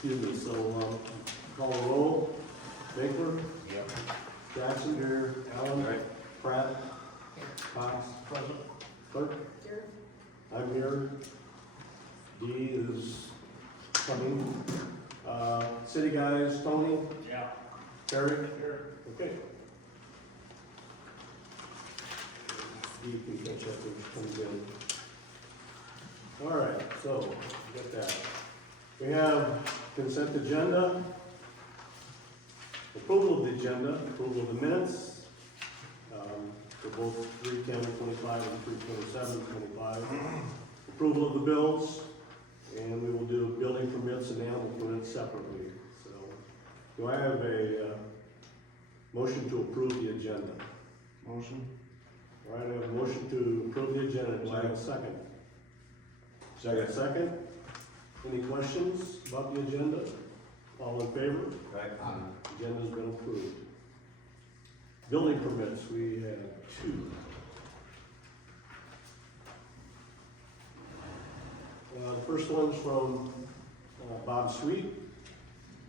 Excuse me, so, call the roll. Baker? Yep. Jackson? Here. Allen? Right. Pratt? Cox? Present. Clerk? Here. I'm here. Dee is coming. City guys, Tony? Yeah. Terry? Here. Okay. Dee can catch up when she comes in. All right, so, get that. We have consent agenda, approval of the agenda, approval of the minutes, for both 3/10/25 and 3/27/25. Approval of the bills, and we will do building permits and animal permits separately. So, do I have a motion to approve the agenda? Motion. All right, I have a motion to approve the agenda. Do I have a second? Second. Any questions about the agenda? All in favor? Right. Agenda's been approved. Building permits, we have 2. The first one's from Bob Sweet,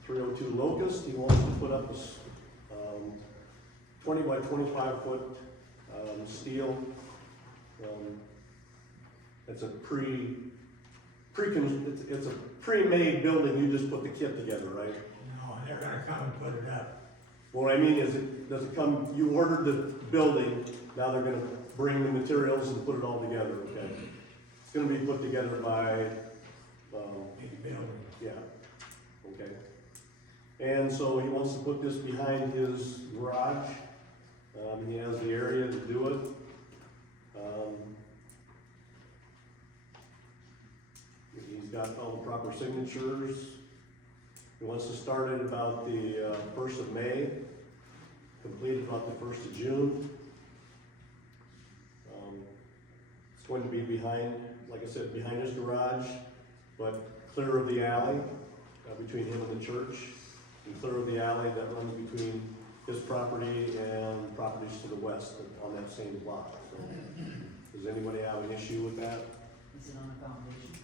302 Locust. He wants to put up a 20 by 25 foot steel. It's a it's a pre-made building. You just put the kit together, right? No, they're gonna come and put it up. What I mean is, does it come, you ordered the building, now they're gonna bring the materials and put it all together, okay? It's gonna be put together by, Big building. yeah, okay. And so he wants to put this behind his garage. He has the area to do it. He's got all the proper signatures. He wants to start it about the 1st of May, complete about the 1st of June. It's going to be behind, like I said, behind his garage, but clear of the alley between him and the church, and clear of the alley that runs between his property and properties to the west on that same block. So, does anybody have an issue with that? Is it on a foundation?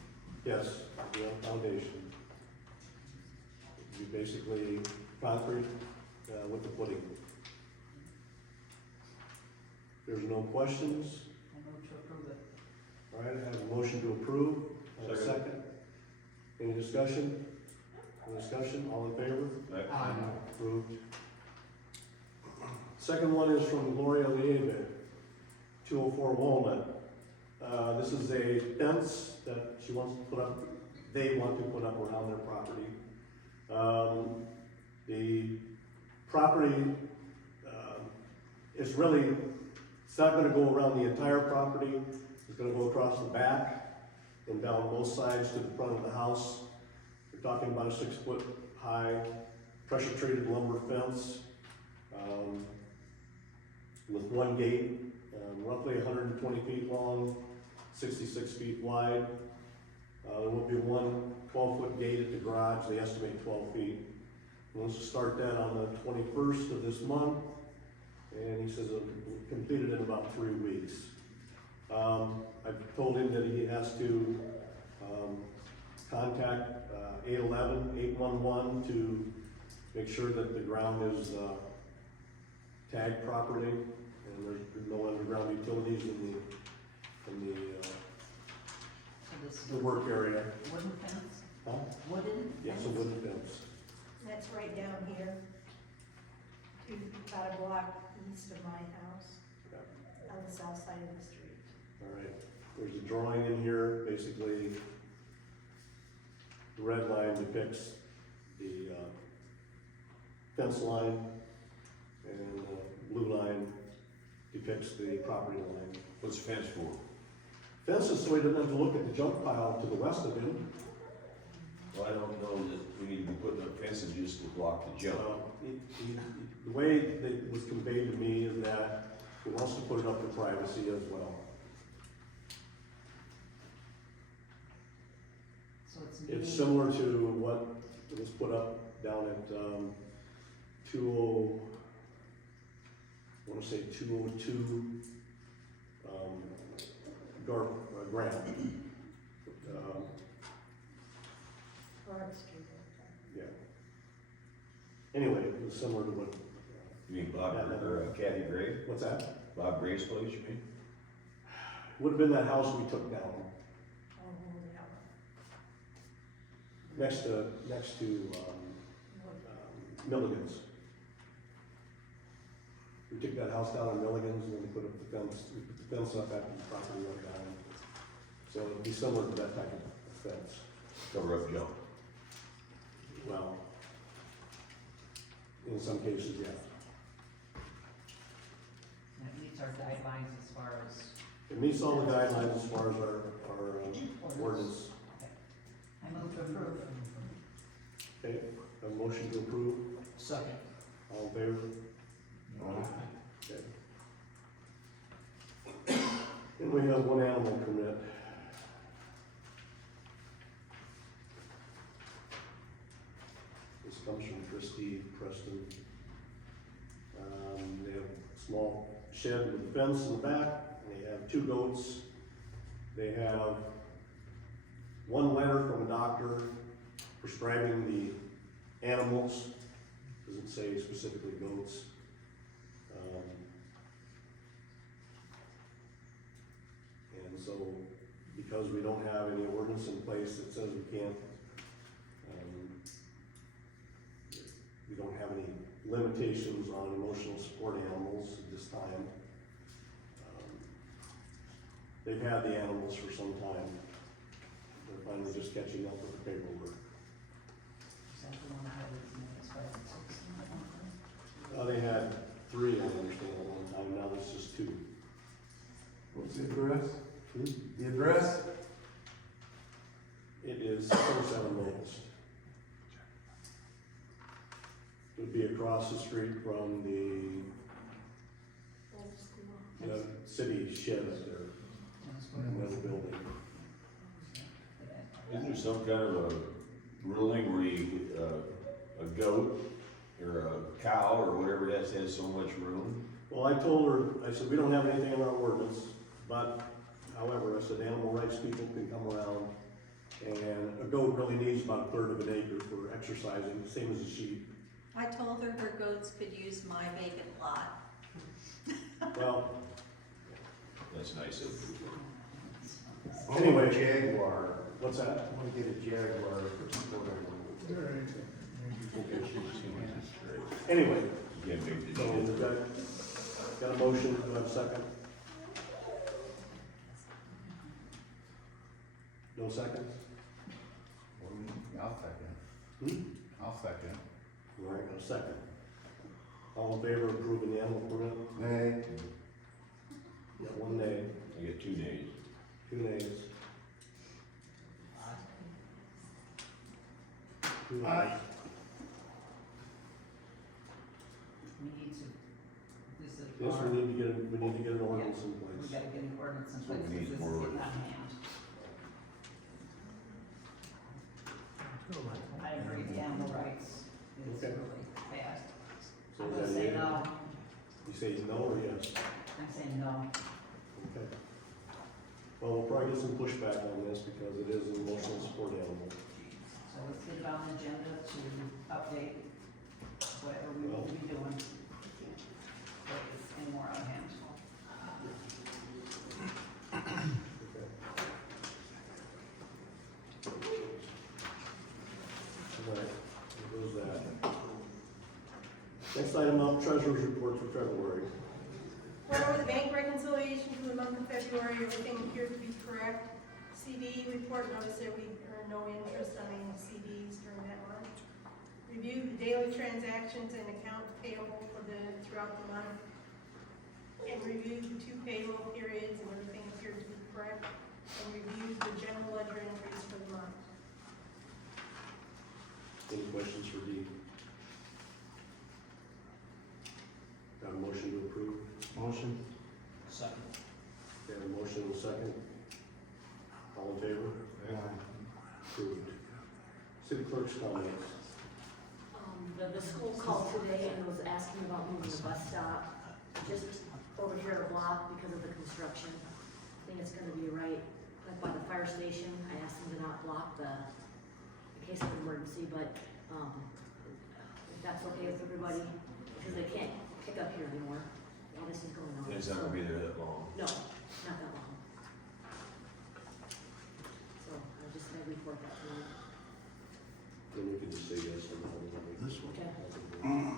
Yes, the foundation. It'd be basically concrete with the footing. There's no questions. I move to approve it. All right, I have a motion to approve. I have a second. Any discussion? No discussion, all in favor? Aye. Approved. Second one is from Gloria Liebe, 204 Walnut. This is a fence that she wants to put up, they want to put up around their property. The property is really, it's not gonna go around the entire property. It's gonna go across the back and down both sides to the front of the house. We're talking about a 6-foot high pressure treated lumber fence with one gate, roughly 120 feet long, 66 feet wide. There will be one 12-foot gate at the garage. They estimate 12 feet. He wants to start that on the 21st of this month, and he says it'll be completed in about 3 weeks. I've told him that he has to contact 811 to make sure that the ground is tagged properly and there's no underground utilities in So this is the work area. wooden fence? Huh? Wooden? Yes, a fence? wooden fence. That's right down here, about a block east of my house, Yeah. on the south side of the street. All right, there's a drawing in here, basically, the red line depicts the fence line, and the blue line depicts the property line. What's the fence for? Fence is so he doesn't have to look at the junk pile to the west of him. Well, I don't know that we need to be putting up fences just to block the jump. The way that it was conveyed to me is that he wants to put it up for privacy as well. So it's It's meeting, similar to what was put up down at 20, I want to say 202 Grant. Clark Street. Anyway, it was similar to what, You mean Bob, or Kathy Gray? what's that? Bob Gray's place, you mean? Would have been that house we took down, Oh, yeah. next to, Milligan's. We took that house down in Milligan's, and then we put up the fence, we put the fence up after the property went down. So it'd be similar to that type of fence. Cover up junk. Well, in some cases, yeah. And it meets our guidelines as far as. It meets all the guidelines as far as our ordinance. I move to approve. Okay, a motion to approve, Second. all in favor? Okay. And we have one animal permit. This comes from Christie Preston. They have a small shed with a fence in the back, and they have 2 goats. They have one letter from a doctor prescribing the animals, doesn't say specifically goats. And so, because we don't have any ordinance in place that says we can't, we don't have any limitations on emotional support animals at this time. They've had the animals for some time. They're finally just catching up with the paperwork. Is that the one I had with me as far as it's 16? They had 3, I understand, at one time, now there's just 2. What's the address? Hmm? The address? It is 27 Locust. It would be across the street from the Old school. city shed up there, another building. Isn't there some kind of a ruling where you, a goat or a cow or whatever it has so much room? Well, I told her, I said, we don't have anything in our ordinance, but however, I said, animal rights people can come around, and a goat really needs about 1/3 of an acre for exercising, the same as a sheep. I told her her goats could use my vacant lot. Well, That's nice of you. Anyway. Jaguar. what's that? I want to get a Jaguar for support. Anyway, You can't make the so shit. we've got a motion, do I have a second? No seconds? I'll second. Hmm? I'll second. All right, a second. All in favor of approving the animal permit? Nay. Got 1 nay, I get 2 days. 2 nays. 2 ayes. We need to, this is. Yes, our- we need to get an ordinance in We place. gotta get an ordinance in So place, we because need this is more getting out of ordinance. hand. I agree, the animal rights is Okay. really bad. So I'm is gonna that say a yea? no, You say no or yes? I'm saying no. Okay. Well, we'll probably get some pushback on this because it is an emotional support animal. So let's get it on the agenda to update whatever we will be doing. Before it gets any more out of hand. Okay. All right, there goes that. Next item up, treasurer's report for February. Went over the bank reconciliation for the month of February, everything appeared to be correct. CD report, notice that we earned no interest on any CDs during that month. Reviewed the daily transactions and accounts payable throughout the month. And reviewed the 2 payroll periods, and everything appeared to be correct. And reviewed the general ledger entries for the month. Any questions for Dee? Got a motion to approve? Motion. Second. Got a motion and a second? All in favor? Approved. City clerk's comments. The school called today and was asking about moving the bus stop just over here a block because of the construction. I think it's gonna be right by the fire station. I asked them to not block in case of emergency, but, if that's okay with everybody, because they can't pick up here anymore while this is going on. It's not gonna be there that long. No, not that long. So I just had to report that to you. Then we can just say yes or no. This one? Okay. And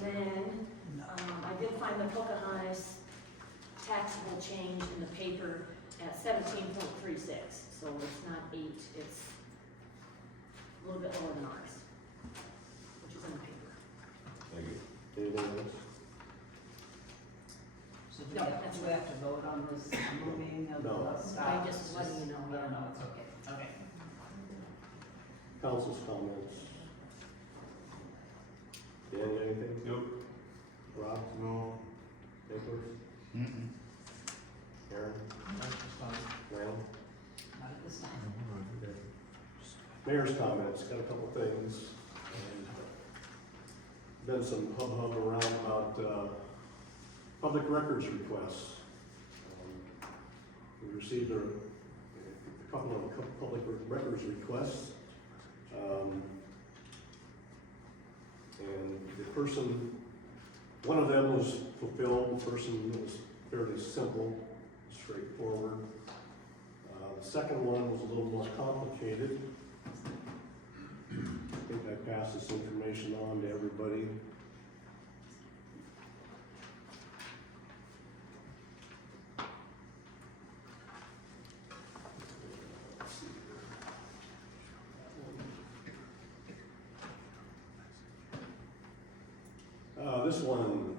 then, I did find the Pocahontas taxable change in the paper at 17.36, so it's not 8, it's a little bit lower than ours, which is in the paper. Thank you. Anything else? So No, that's do we have to vote on this moving of the No. bus stop? I'm just letting you know, No, yeah. no, it's okay, okay. Council's comments. Dan, anything? Nope. Rob? No. Nicholas? Mm-mm. Aaron? Randall? Not at this time. Mayor's comments, got a couple things. Been some hubbub around about public records requests. We received a couple of public records requests. And the person, one of them was fulfilled, the person was fairly simple, straightforward. The second one was a little more complicated. I think I passed this information on to everybody. This one,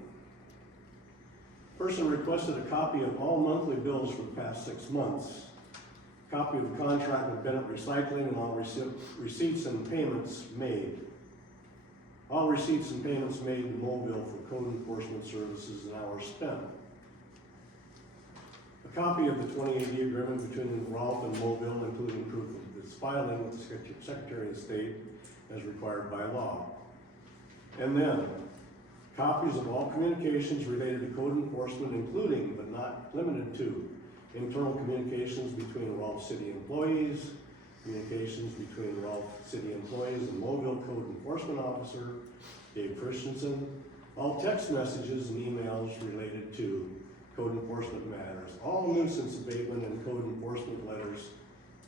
person requested a copy of all monthly bills for the past 6 months, copy of the contract with Bennett Recycling, and all receipts and payments made. All receipts and payments made to Mobile for code enforcement services and hours spent. A copy of the 2080 agreement between Rolfe and Mobile, including proof of its filing with the Secretary of State as required by law. And then, copies of all communications related to code enforcement, including but not limited to internal communications between Rolfe City employees, communications between Rolfe City employees and Mobile Code Enforcement Officer Dave Christensen, all text messages and emails related to code enforcement matters, all nuisance abatement and code enforcement letters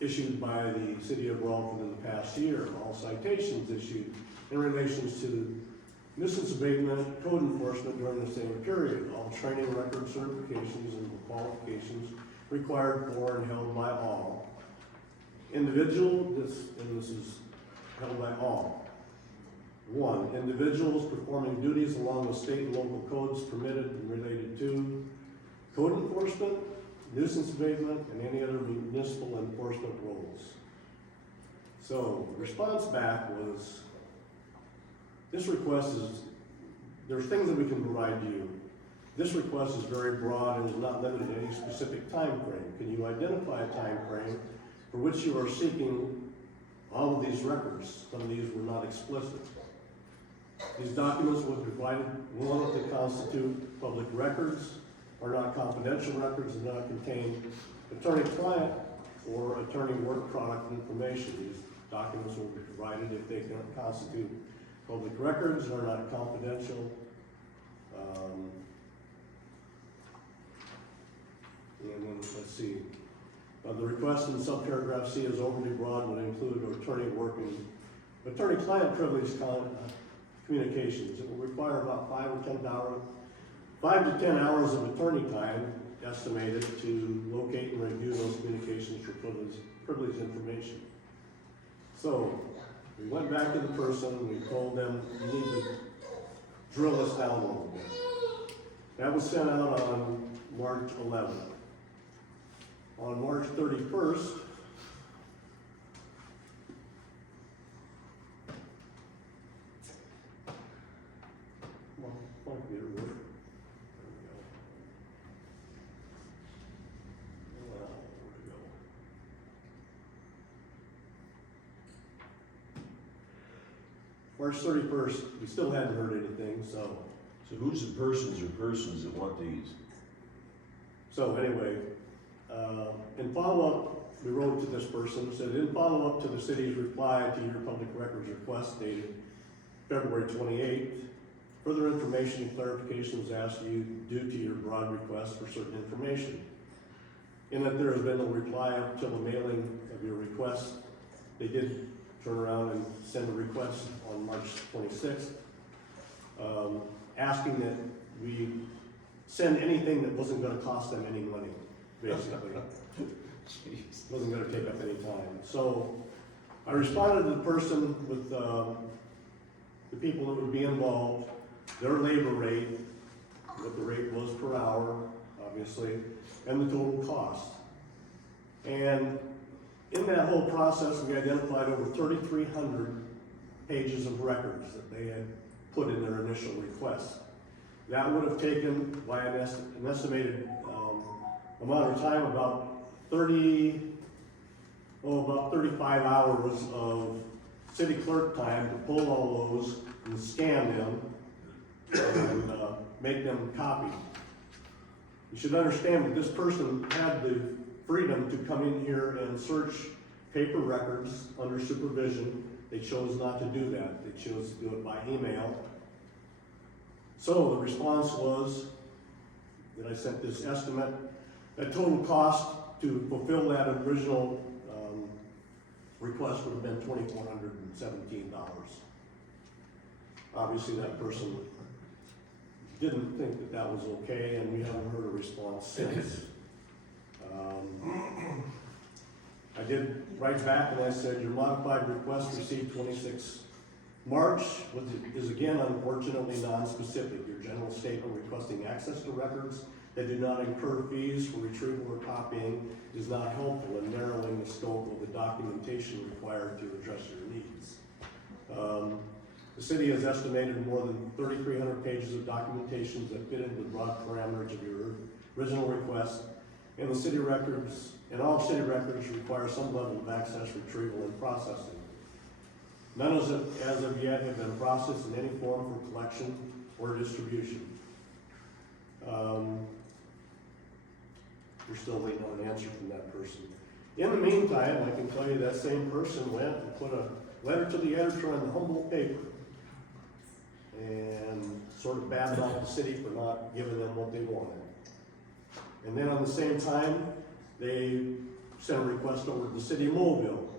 issued by the City of Rolfe within the past year, all citations issued in relation to nuisance abatement, code enforcement during the same period, all training record certifications and qualifications required for and held by all. Individual, and this is held by all. 1, individuals performing duties along with state and local codes permitted and related to code enforcement, nuisance abatement, and any other municipal enforcement roles. So, the response back was, this request is, there's things that we can provide you. This request is very broad and is not limited to any specific time frame. Can you identify a time frame for which you are seeking all of these records? Some of these were not explicit. These documents will be provided, one, to constitute public records, are not confidential records, and not contain attorney-client or attorney work product information. These documents will be provided if they can constitute public records, are not confidential. And then, let's see. The request in subparagraph C is overly broad, would include attorney-client privilege communications. It will require about 5 to 10 hours of attorney time estimated to locate and review those communications for privileged information. So, we went back to the person, we told them, you need to drill this down a little bit. That was sent out on March 11th. On March 31st, my computer worked. There we go. Well, where'd it go? March 31st, we still hadn't heard anything, so. So who's the persons or persons that want these? So anyway, in follow-up, we wrote to this person, said, in follow-up to the city's reply to your public records request dated February 28th. Further information and clarification is asked of you due to your broad request for certain information. In that there has been no reply up till the mailing of your request. They did turn around and send a request on March 26th, asking that we send anything that wasn't gonna cost them any money, basically. Wasn't gonna take up any time. So I responded to the person with the people that would be involved, their labor rate, what the rate was per hour, obviously, and the total cost. And in that whole process, we identified over 3,300 pages of records that they had put in their initial request. That would have taken, by an estimated amount of time, about 35 hours of city clerk time to pull all those and scan them and make them copies. You should understand that this person had the freedom to come in here and search paper records under supervision. They chose not to do that. They chose to do it by email. So the response was that I sent this estimate. That total cost to fulfill that original request would have been $2,417. Obviously, that person didn't think that that was okay, and we haven't heard a response since. I did write back and I said, your modified request received 26 March is again unfortunately non-specific. Your general statement requesting access to records that do not incur fees for retrieval or copying is not helpful in narrowing the scope of the documentation required to address your needs. The city has estimated more than 3,300 pages of documentation that fit into the broad parameters of your original request, and the city records, and all city records require some level of access, retrieval, and processing. None as of yet have been processed in any form for collection or distribution. We're still waiting on an answer from that person. In the meantime, I can tell you that same person went and put a letter to the editor in the Humboldt paper and sort of badmouthed the city for not giving them what they wanted. And then on the same time, they sent a request over to the city of Mobile,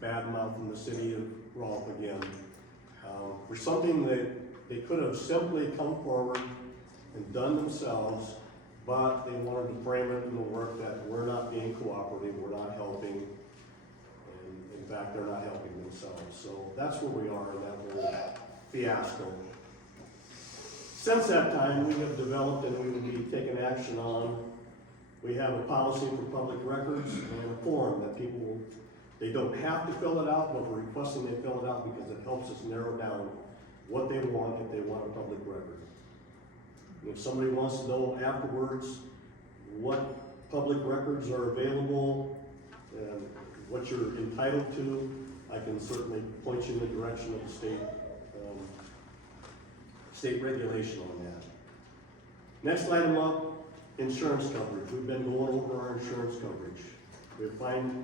badmouthing the city of Rolfe again, for something that they could have simply come forward and done themselves, but they wanted to frame it in the work that we're not being cooperative, we're not helping, and in fact, they're not helping themselves. So that's where we are in that whole fiasco. Since that time, we have developed and we will be taking action on, we have a policy for public records and a form that people, they don't have to fill it out, but we're requesting they fill it out because it helps us narrow down what they want if they want a public record. If somebody wants to know afterwards what public records are available and what you're entitled to, I can certainly point you in the direction of the state regulation on that. Next item up, insurance coverage. We've been going over our insurance coverage.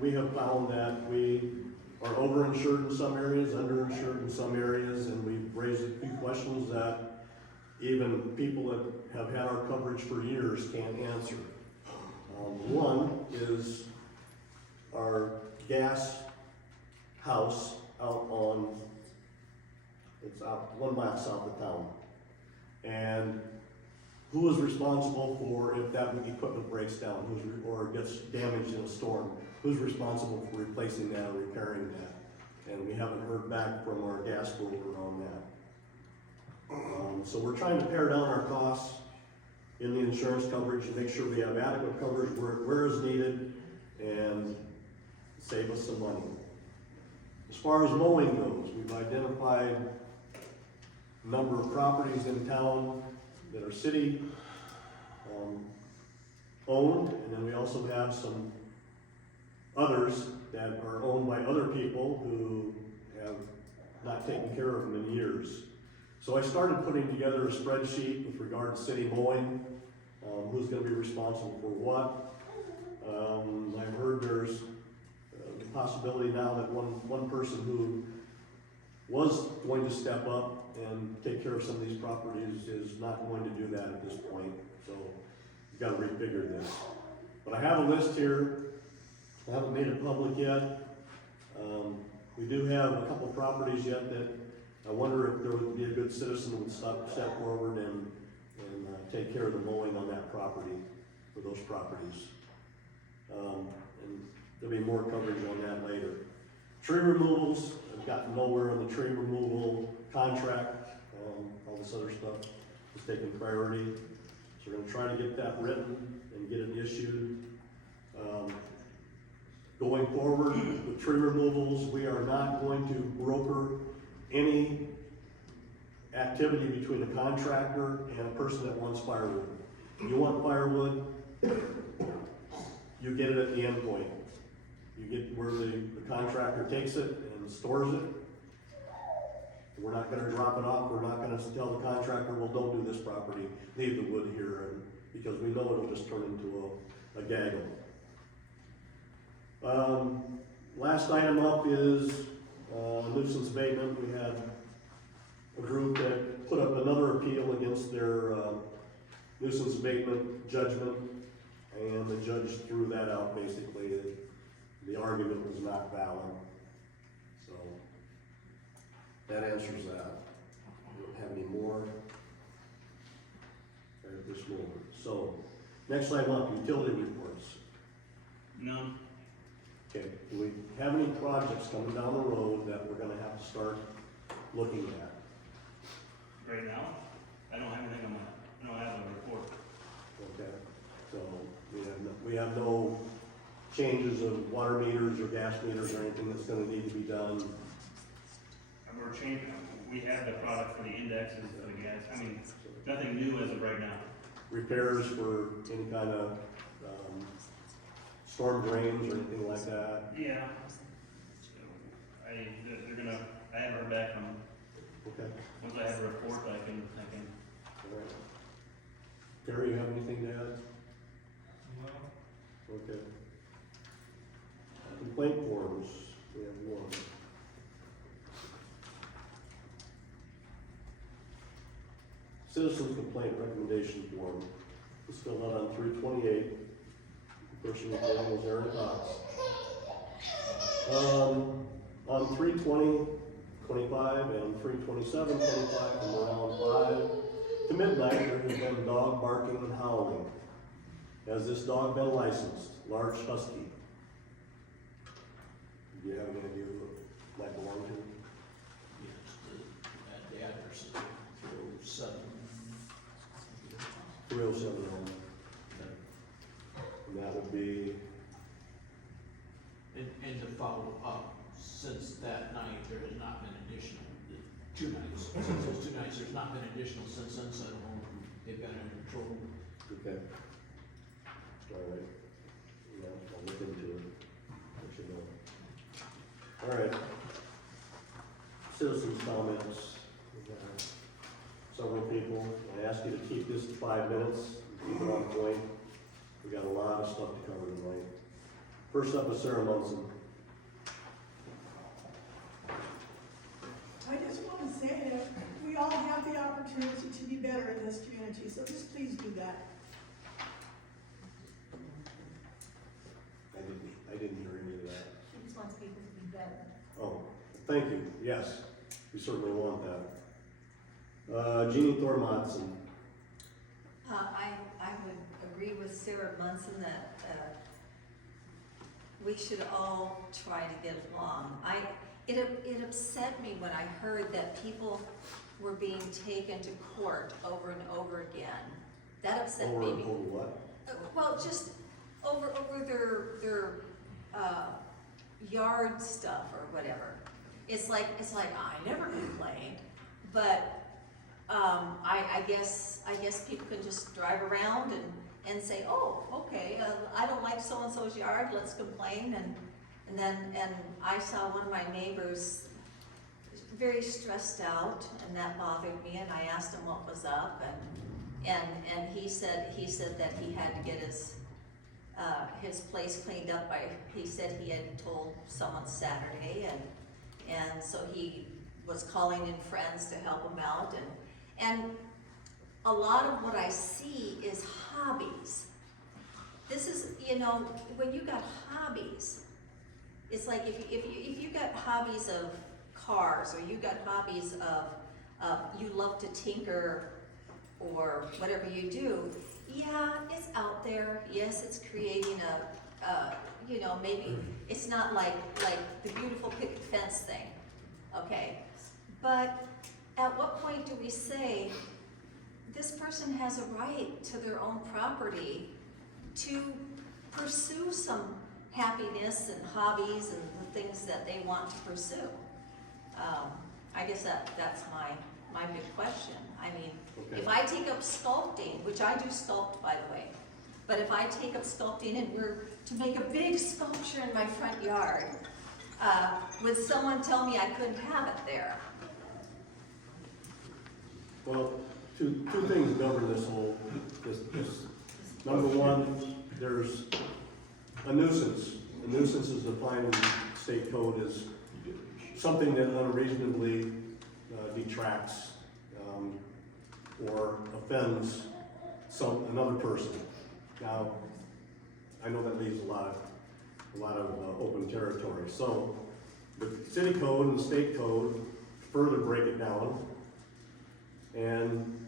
We have found that we are overinsured in some areas, underinsured in some areas, and we've raised a few questions that even people that have had our coverage for years can't answer. One is our gas house it's out 1 mile south of town. And who is responsible for if that equipment breaks down, or gets damaged in a storm? Who's responsible for replacing that or repairing that? And we haven't heard back from our gas broker on that. So we're trying to pare down our costs in the insurance coverage and make sure we have adequate coverage where is needed and save us some money. As far as mowing goes, we've identified a number of properties in town that are city owned, and then we also have some others that are owned by other people who have not taken care of them in years. So I started putting together a spreadsheet with regard to city mowing, who's going to be responsible for what. I've heard there's the possibility now that one person who was going to step up and take care of some of these properties, is not going to do that at this point, so we've got to refigure this. But I have a list here, I haven't made it public yet. We do have a couple properties yet that I wonder if there would be a good citizen who would step forward and take care of the mowing on that property, for those properties. And there'll be more coverage on that later. Tree removals, I've gotten nowhere on the tree removal contract, all this other stuff is taking priority. So we're gonna try to get that written and get it issued. Going forward with tree removals, we are not going to broker any activity between a contractor and a person that wants firewood. You want firewood, you get it at the end point. You get where the contractor takes it and stores it. We're not gonna drop it off, we're not gonna tell the contractor, well, don't do this property, leave the wood here, and, because we know it'll just turn into a gaggle. Last item up is nuisance abatement. We had a group that put up another appeal against their nuisance abatement judgment, and the judge threw that out basically. The argument was not valid. So that answers that. We don't have any more right at this moment. So next item up, utility reports. None. Okay, do we have any projects coming down the road that we're gonna have to start looking at? Right now, I don't have anything on my, I don't have a report. Okay, so we have no changes of water meters or gas meters or anything that's gonna need to be done? And we're changing, we have the product for the indexes for the gas, I mean, nothing new as of right now. Repairs for any kind of, storm drains or anything like that? Yeah. They're gonna, I haven't heard back from them. Okay, Once I have a report, I can, all right. Terry, you have anything to add? Okay. Complaint forms, we have one. Citizen complaint recommendation form was filled out on 3/28. The person who did it was Aaron Cox. On 3/20/25 and 3/27/25 from around 5 to midnight, there has been dog barking and howling. Has this dog been licensed? Large husky. Do you have any idea who it might belong to? Yes, the address is 307. 307 Elm. And that would be, And to follow up, since that night, there has not been additional, 2 nights, since those 2 nights, there's not been additional since then, so I don't know if they've got it under control. okay. All right. Yeah, I'll look into it. Let you know. All right. Citizens' comments. We got several people. I ask you to keep this to 5 minutes, keep it on point. We got a lot of stuff to cover tonight. First up is Sarah Munson. I just want to say that we all have the opportunity to be better in this community, so just please do that. I didn't hear any of that. She just wants people to be better. Oh, thank you. Yes, we certainly want that. Jeannie Thormodson. I would agree with Sarah Munson that, we should all try to get along. It upset me when I heard that people were being taken to court over and over again. That upset Over me. what? Well, just over their yard stuff or whatever. It's like I never complained, but I guess people can just drive around and say, oh, okay, I don't like so and so's yard, let's complain, and I saw one of my neighbors very stressed out, and that bothered me, and I asked him what was up, and he said that he had to get his place cleaned up by, he said he had told someone Saturday, and so he was calling in friends to help them out, and a lot of what I see is hobbies. This is, you know, when you got hobbies, it's like if you got hobbies of cars, or you got hobbies of you love to tinker or whatever you do, yeah, it's out there. Yes, it's creating a you know, maybe it's not like the beautiful picket fence thing, okay? But at what point do we say this person has a right to their own property to pursue some happiness and hobbies and the things that they want to pursue? I guess that's my big question. I mean, Okay. if I take up sculpting, which I do sculpt, by the way, but if I take up sculpting and we're to make a big sculpture in my front yard, would someone tell me I couldn't have it there? Well, two things govern this whole, this. Number one, there's a nuisance. A nuisance is defined in state code as something that unreasonably detracts or offends another person. Now, I know that leaves a lot of open territory. So the city code and the state code further break it down. And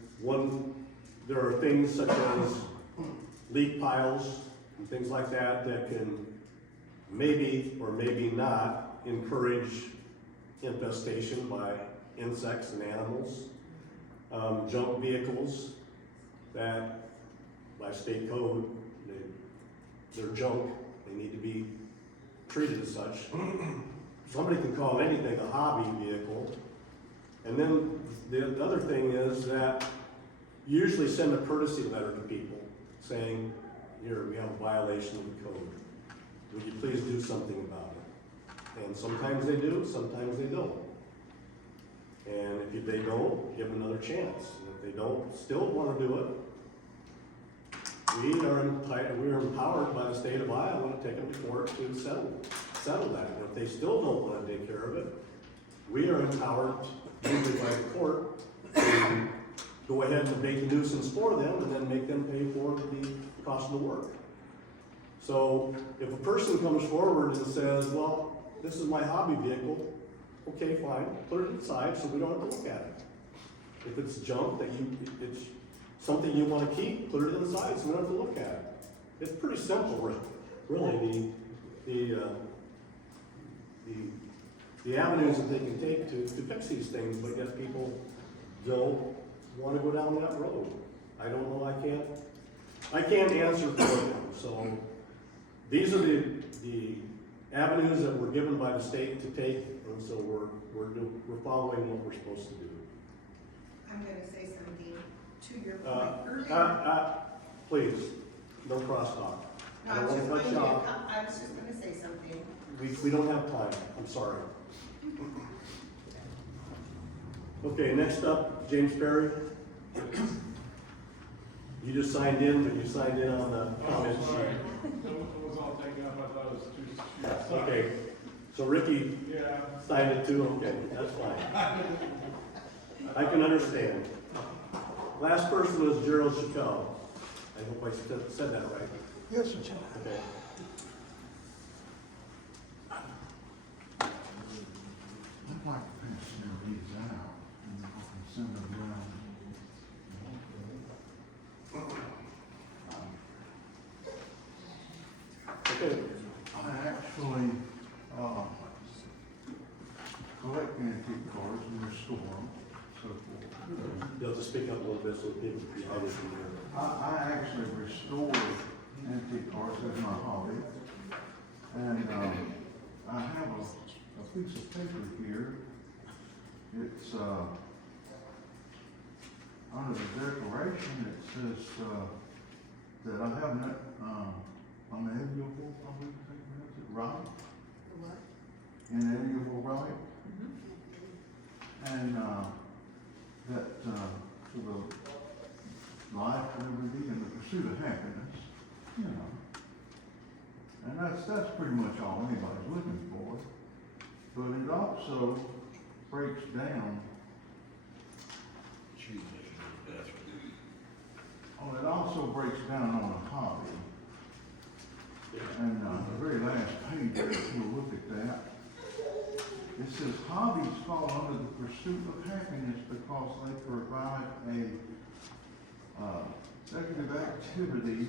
there are things such as leak piles and things like that that can maybe or maybe not encourage infestation by insects and animals. Junk vehicles that by state code, they're junk, they need to be treated as such. Somebody can call anything a hobby vehicle. And then the other thing is that you usually send a courtesy letter to people saying, here, we have a violation of the code. Would you please do something about it? And sometimes they do, sometimes they don't. And if they don't, give them another chance. And if they don't still want to do it, we are empowered by the state of Iowa to take them to court to settle that. And if they still don't want to take care of it, we are empowered, usually by the court, to go ahead and make a nuisance for them and then make them pay for the cost of the work. So if a person comes forward and says, well, this is my hobby vehicle, okay, fine, put it aside so we don't have to look at it. If it's junk that it's something you want to keep, put it inside so we don't have to look at it. It's pretty simple, really, the avenues that they can take to fix these things, but yet people don't want to go down that road. I don't know, I can't answer for them. So these are the avenues that were given by the state to take, and so we're following what we're supposed to do. I'm gonna say something to your point earlier. Please, no crosstalk. No, I I don't was just want to cut going you to, off. I was just gonna say something. We don't have time, I'm sorry. Okay, next up, James Perry. You just signed in, but you signed in on the comment sheet. It was all taken up, I thought it was too. Okay, so Ricky Yeah. signed it too, okay, that's fine. I can understand. Last person was Gerald Chappelle. I hope I said that right. Yes, sir. Okay. I'd like to pass some of these out and I can send them around. Okay. I actually, collect antique cars and restore them, so forth. You'll have to speak up a little bit so people can hear you. I actually restore antique cars as my hobby. And, I have a piece of paper here. It's, under the declaration, it says, that I have not, unalienable, I believe it is, right? What? Inalienable right. And, that, for the life, liberty, and the pursuit of happiness, you know. And that's pretty much all anybody's looking for. But it also breaks down, oh, it also breaks down on a hobby. And, the very last page, if you look at that, it says hobbies fall under the pursuit of happiness because they provide a, executive activity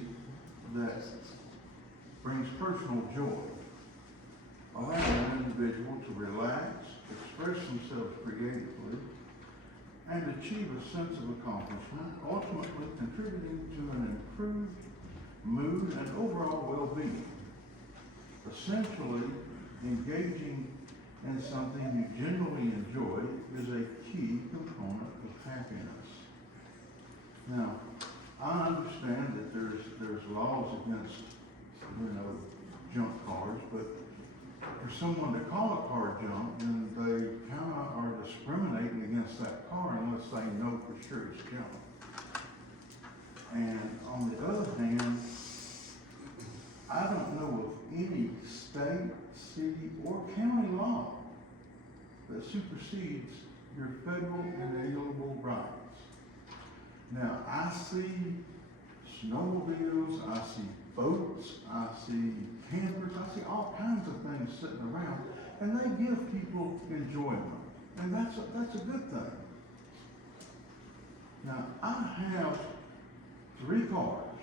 that brings personal joy, allowing an individual to relax, express themselves creatively, and achieve a sense of accomplishment, ultimately contributing to an improved mood and overall well-being. Essentially, engaging in something you genuinely enjoy is a key component of happiness. Now, I understand that there's laws against, junk cars, but for someone to call a car junk, then they kind of are discriminating against that car unless they know for sure it's junk. And on the other hand, I don't know of any state, city, or county law that supersedes your federal inalienable rights. Now, I see snowmobiles, I see boats, I see campers, I see all kinds of things sitting around, and they give people enjoyment, and that's a good thing. Now, I have 3 cars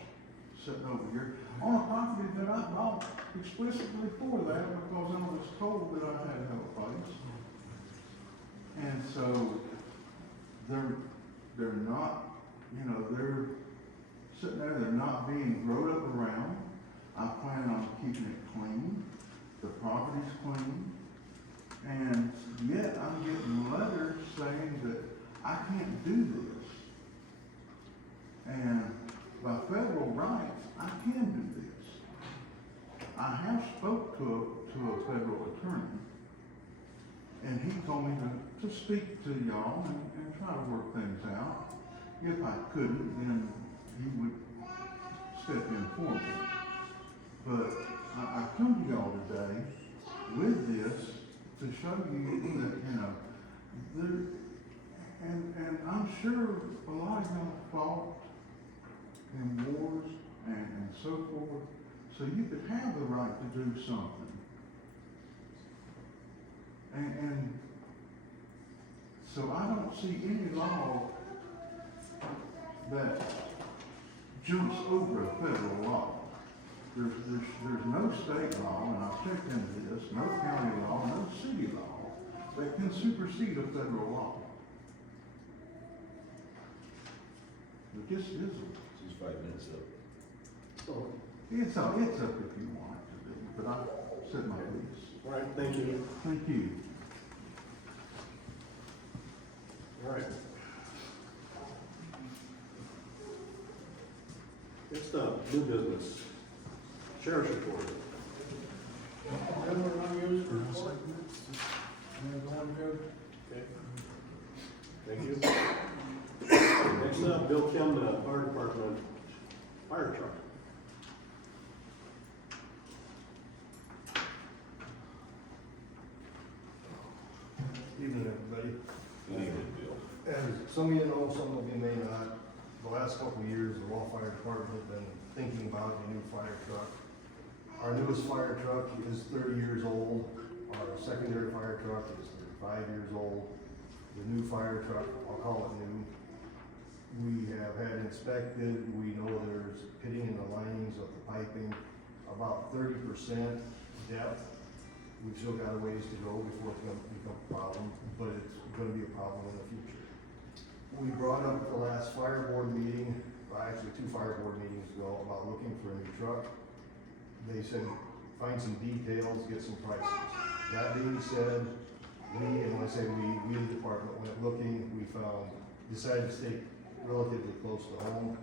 sitting over here on a property that I bought explicitly for that because I was told that I had to have a place. And so they're not, they're sitting there, they're not being growed up around. I plan on keeping it clean. The property's clean. And yet I'm getting letters saying that I can't do this. And by federal rights, I can do this. I have spoke to a federal attorney, and he told me to speak to y'all and try to work things out. If I couldn't, then he would step in for me. But I come to y'all today with this to show you that, and I'm sure a lot of y'all fought in wars and so forth, so you could have the right to do something. And so I don't see any law that jumps over a federal law. There's no state law, and I've checked into this, no county law, no city law that can supersede a federal law. But this isn't. She's 5 minutes up. So, It's up if you want it to be, but I said my piece. all right, thank you. Thank you. All right. Next up, new business. Sheriff's report. Everyone want to use for segments? Going good? Okay. Thank you. Next up, Bill Kim, the fire department, fire truck. Evening, everybody. Good evening, Bill. As some of you know, some of you may not, the last couple of years, the Rolfe Fire Department has been thinking about a new fire truck. Our newest fire truck is 30 years old. Our secondary fire truck is 5 years old. The new fire truck, I'll call it new, we have had inspected. We know there's pitting in the linings of the piping, about 30% depth. We've still got a ways to go before it's gonna become a problem, but it's gonna be a problem in the future. We brought up at the last fire board meeting, well, actually 2 fire board meetings ago, about looking for a new truck. They said, find some details, get some prices. That being said, and when I say we in the department went looking, we decided to stay relatively close to home.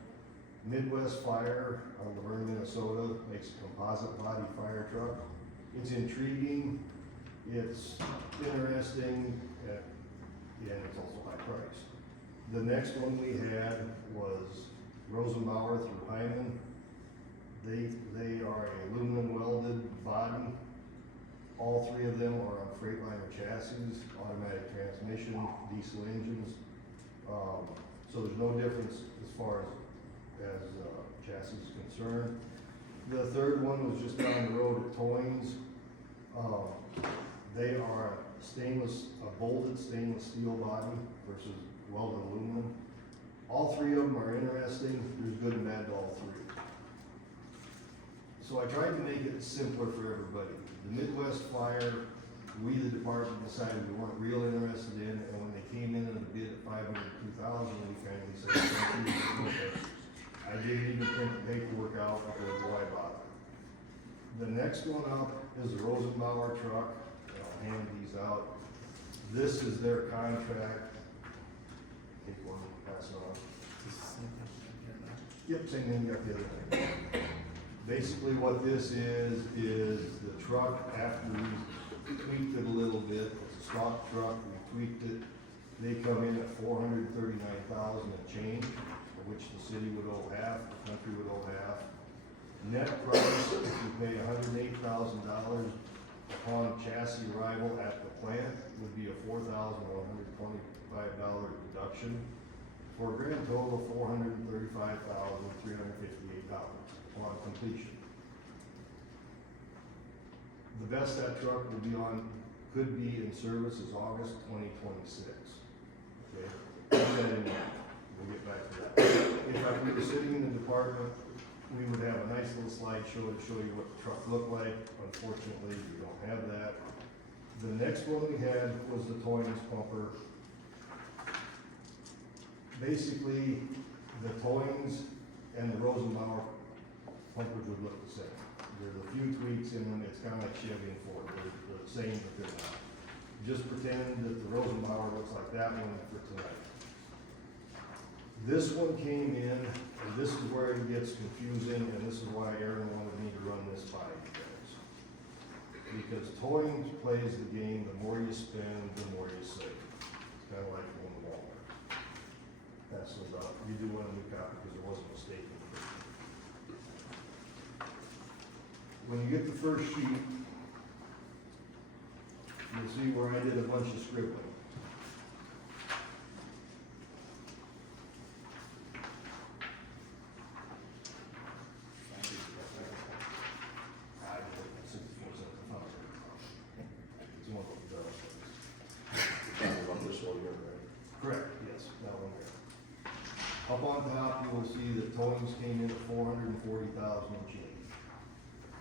Midwest Fire out of Laverne, Minnesota makes a composite body fire truck. It's intriguing, it's interesting, and it's also high price. The next one we had was Rosenbauer through Hyman. They are a aluminum welded body. All three of them are on Freightliner chassis, automatic transmission, diesel engines. So there's no difference as far as chassis is concerned. The third one was just down the road at Toynes. They are a bolted stainless steel body versus welded aluminum. All three of them are interesting. There's good and bad to all three. So I tried to make it simpler for everybody. The Midwest Fire, we, the department, decided we weren't real interested in, and when they came in at a bid at $502,000, we kindly said, "Thank you." I didn't even print the paperwork out because why bother? The next one up is the Rosenbauer truck, and I'll hand these out. This is their contract. Take one, pass it on. Yep, same thing, you got the other thing. Basically what this is the truck after we tweaked it a little bit. It's a stock truck, we tweaked it. They come in at $439,000 and change, for which the city would owe half, the country would owe half. Net price, if you pay $108,000 upon chassis arrival at the plant, would be a $4,125 deduction, for a grand total of $435,358 upon completion. The best that truck will be on, could be in service is August 2026. Okay, keep that in mind. We'll get back to that. If I were sitting in the department, we would have a nice little slideshow to show you what the truck looked like. Unfortunately, we don't have that. The next one we had was the Toynes pumper. Basically, the Toynes and the Rosenbauer pumpers would look the same. There's a few tweaks in them. It's kind of like Chevy and Ford. They're the same, but they're not. Just pretend that the Rosenbauer looks like that one for tonight. This one came in, and this is where it gets confusing, and this is why Aaron wanted me to run this by you guys. Because Toynes plays the game, the more you spend, the more you save. It's kind of like going to Walmart. Pass those out. You do want a new copy because there was a mistake in the first one. When you get the first sheet, you'll see where I did a bunch of scribbling. It's one of those. This one here, right? Correct, yes, that one there. Up on top, you will see that Toynes came in at $440,000 and change.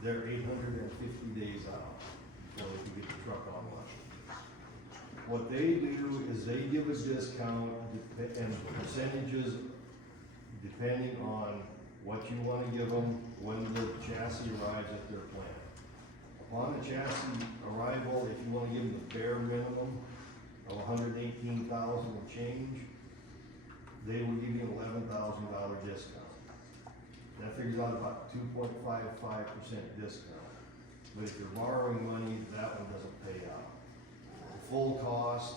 They're 850 days out before they can get the truck online. What they do is they give a discount and percentages depending on what you want to give them when the chassis arrives at their plant. Upon the chassis arrival, if you want to give them the bare minimum of $118,000 and change, they will give you an $11,000 discount. That figures out about 2.55% discount. But if you're borrowing money, that one doesn't pay out. The full cost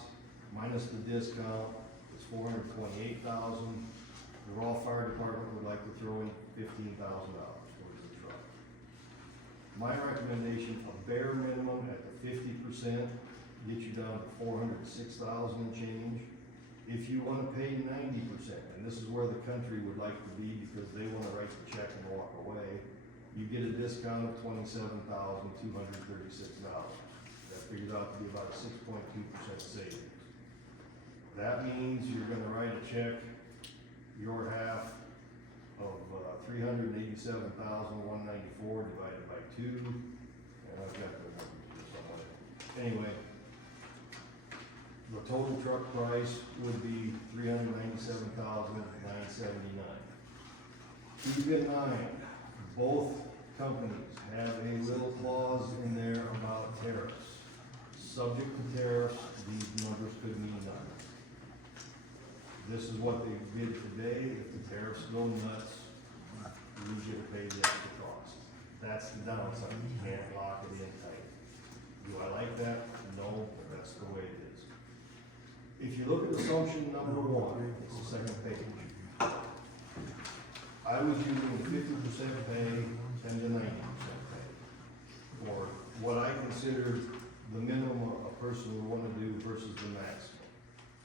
minus the discount is $428,000. The Rolfe Fire Department would like to throw in $15,000 towards the truck. My recommendation, a bare minimum at the 50%, gets you down to $406,000 and change. If you want to pay 90%, and this is where the country would like to be because they want to write the check and walk away, you get a discount of $27,236. That figures out to be about a 6.2% savings. That means you're going to write a check, your half of $387,194 divided by 2, and I've got the numbers here somewhere. Anyway, the total truck price would be $397,979. Keep in mind, both companies have a little clause in there about tariffs. Subject to tariffs, these numbers could mean nothing. This is what they bid today. If the tariffs go nuts, we get to pay the extra cost. That's the downside. You can't lock it in tight. Do I like that? No, but that's the way it is. If you look at assumption number 1, it's the second page. I was using 50% pay, 10 to 90% pay for what I consider the minimum a person would wanna do versus the maximum,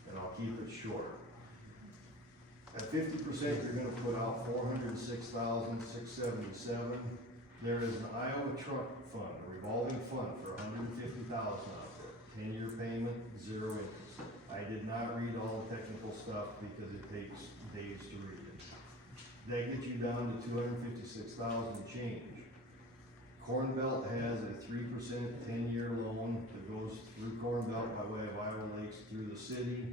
and I'll keep it short. At 50%, you're gonna put out $406,677. There is an Iowa truck fund, a revolving fund for $150,000 out there. 10-year payment, 0 interest. I did not read all the technical stuff because it takes days to read it. That gets you down to $256,000 and change. Corn Belt has a 3% 10-year loan that goes through Corn Belt by way of Iowa Lakes through the city.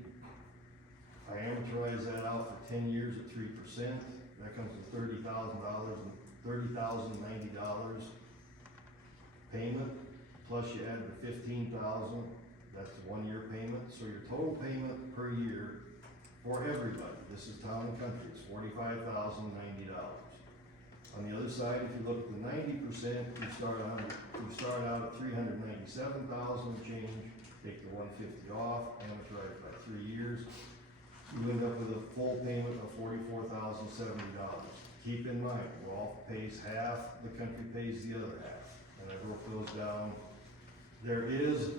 I amortize that out for 10 years at 3%. That comes to $30,090 payment. Plus you add the $15,000. That's the 1-year payment. So your total payment per year for everybody, this is town and country, is $45,090. On the other side, if you look at the 90%, you start out at $397,000 change. Take the $150 off, amortize by 3 years. You end up with a full payment of $44,070. Keep in mind, Rolfe pays half, the country pays the other half, and I broke those down. There is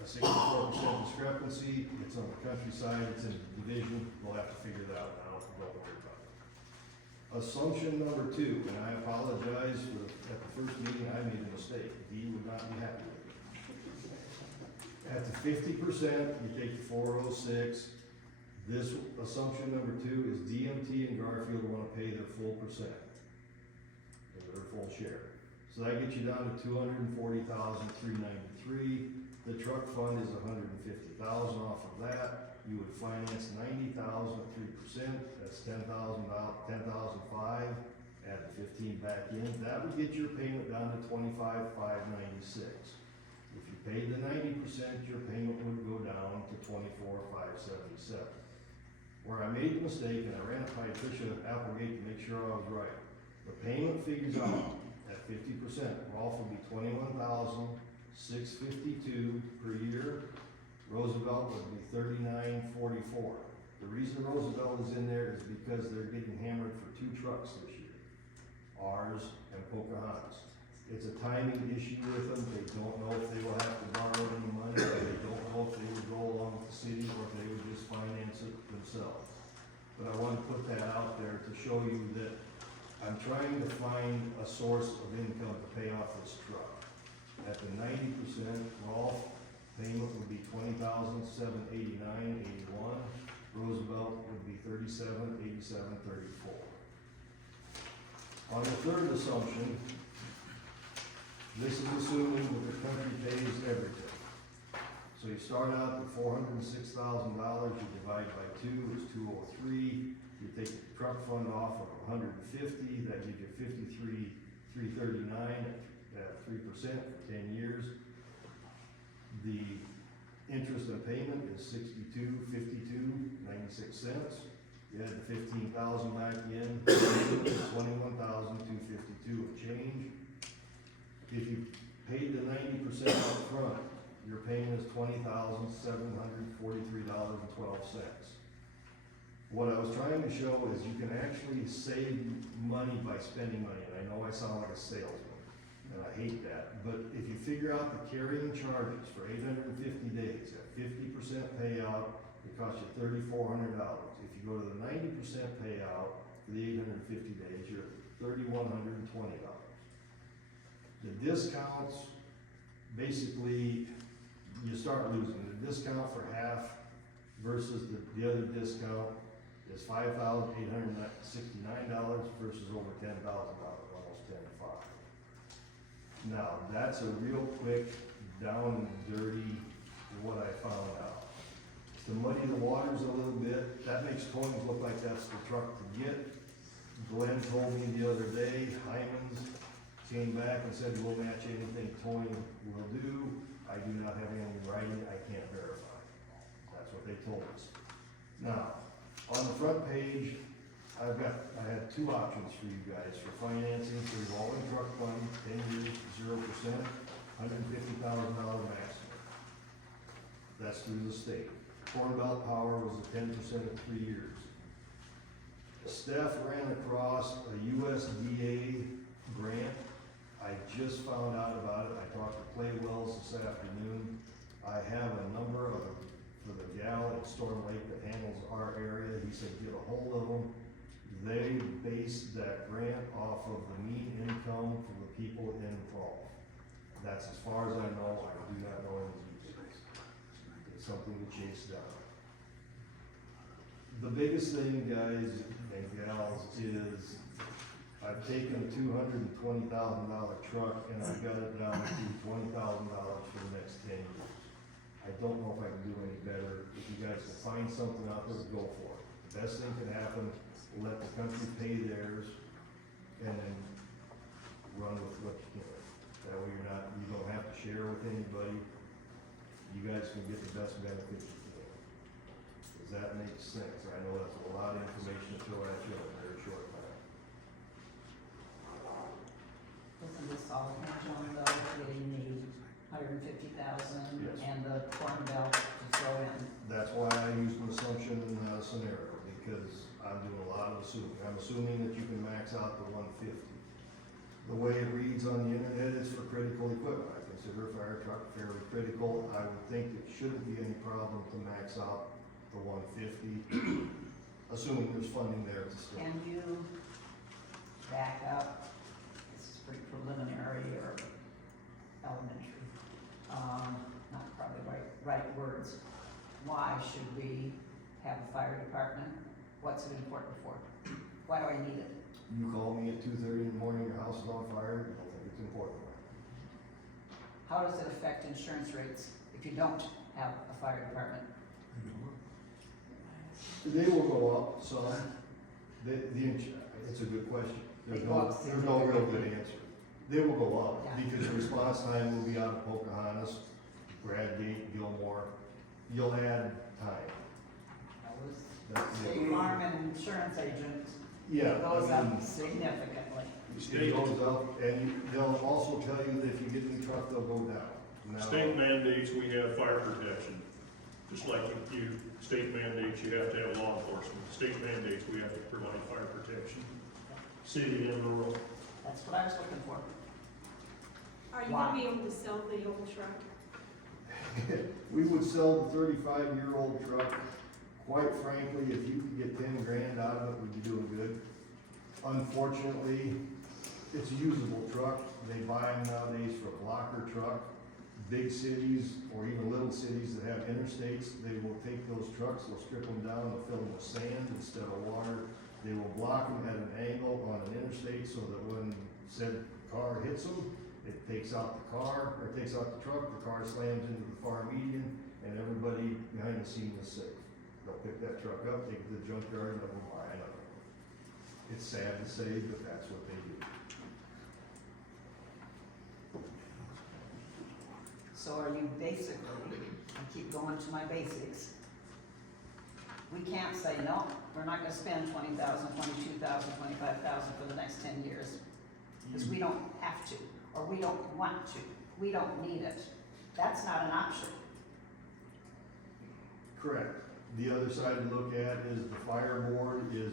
a 64% discrepancy. It's on the countryside, it's in the division. We'll have to figure that out. I don't know what we're about. Assumption number 2, and I apologize for at the first meeting I made a mistake. Dee would not be happy with me. At the 50%, you take the 406. This assumption number 2 is DMT and Garfield want to pay their full percent, their full share. So that gets you down to $240,393. The truck fund is $150,000 off of that. You would finance $90,000 at 3%. That's $10,500. Add the 15 back in. That would get your payment down to $25,596. If you paid the 90%, your payment would go down to $24,577. Where I made the mistake, and I ran it by Tricia Applegate to make sure I was right. The payment figures out at 50%. Rolfe would be $21,652 per year. Roosevelt would be $39,044. The reason Roosevelt is in there is because they're getting hammered for 2 trucks this year, ours and Pocahontas. It's a timing issue with them. They don't know if they will have to borrow any money, or they don't know if they would go along with the city, or if they would just finance it themselves. But I want to put that out there to show you that I'm trying to find a source of income to pay off this truck. At the 90%, Rolfe payment would be $20,789.81. Roosevelt would be $37,8734. On the third assumption, this is assuming that the country pays everything. So you start out with $406,000, you divide by 2, it's 203. You take the truck fund off of 150, that gives you $53,339 at 3% for 10 years. The interest and payment is $62.5296. You add the $15,000 back in, $21,252 and change. If you paid the 90% up front, your payment is $20,743.12. What I was trying to show is you can actually save money by spending money, and I know I sound like a salesman, and I hate that, but if you figure out the carrying charges for 850 days at 50% payout, it costs you $3,400. If you go to the 90% payout for the 850 days, you're at $3,120. The discounts, basically, you start losing. The discount for half versus the other discount is $5,869 versus over $10,000, almost $10,500. Now, that's a real quick, down and dirty, what I found out. To muddy the waters a little bit, that makes Tony's look like that's the truck to get. Glenn told me the other day, Hyman's came back and said, we'll match anything Tony will do. I do not have anything in writing, I can't verify. That's what they told us. Now, on the front page, I had 2 options for you guys for financing for revolving truck fund, 10 years, 0%, $150,000 maximum. That's through the state. Corn Belt Power was a 10% at 3 years. Steph ran across a USDA grant I just found out about it, I talked to Clay Wells this afternoon. I have a number of, for the gal at Storm Lake that handles our area, he said get a hold of them. They based that grant off of the mean income for the people in Rolfe. That's as far as I know, I do not know any details. It's something to chase down. The biggest thing, guys and gals, is I've taken a $220,000 truck and I've got it down to $20,000 for the next 10 years. I don't know if I can do any better. If you guys can find something out there, go for it. The best thing can happen, let the country pay theirs and then run with what you can. That way you don't have to share with anybody. You guys can get the best benefits you can. Does that make sense? I know that's a lot of information to throw at you in a very short time. Isn't this all hinge on though, getting the 150,000 Yes. and the corn belt to throw in? That's why I used an assumption in the scenario, because I'm doing a lot of assuming. I'm assuming that you can max out the 150. The way it reads on the internet is for critical equipment. I consider a fire truck fairly critical. I would think it shouldn't be any problem to max out the 150, assuming there's funding there to still. Can you back up, this is pretty preliminary or elementary, not probably right words. Why should we have a fire department? What's it important for? Why do I need it? You call me at 2:30 in the morning, your house is on fire, I don't think it's important. How does it affect insurance rates if you don't have a fire department? They will go up some. It's a good question. They go up There's no real good answer. They will go up Yeah. because the response time will be out of Pocahontas, Bradgate, Gilmore. You'll add time. I was That's it. State Farm and insurance agent, Yeah, it goes I mean, up significantly. it goes up, and they'll also tell you that if you get a new truck, they'll go down. Now, State mandates, we have fire protection. Just like state mandates, you have to have law enforcement. State mandates, we have to provide fire protection. City and rural. That's what I was looking for. Are you gonna be able to sell the old truck? We would sell the 35-year-old truck. Quite frankly, if you could get 10 grand out of it, we'd be doing good. Unfortunately, it's a usable truck. They buy them nowadays for a blocker truck. Big cities or even little cities that have interstates, they will take those trucks, they'll strip them down, they'll fill them with sand instead of water. They will block them at an angle on an interstate so that when said car hits them, it takes out the car, or takes out the truck, the car slams into the far median, and everybody behind the scene is safe. They'll pick that truck up, take it to the junkyard, and they'll buy another one. It's sad to say, but that's what they do. So are you basically, I keep going to my basics, we can't say, no, we're not gonna spend 20,000, 22,000, 25,000 for the next 10 years. Because we don't have to, or we don't want to, we don't need it. That's not an option. Correct. The other side to look at is the fire board is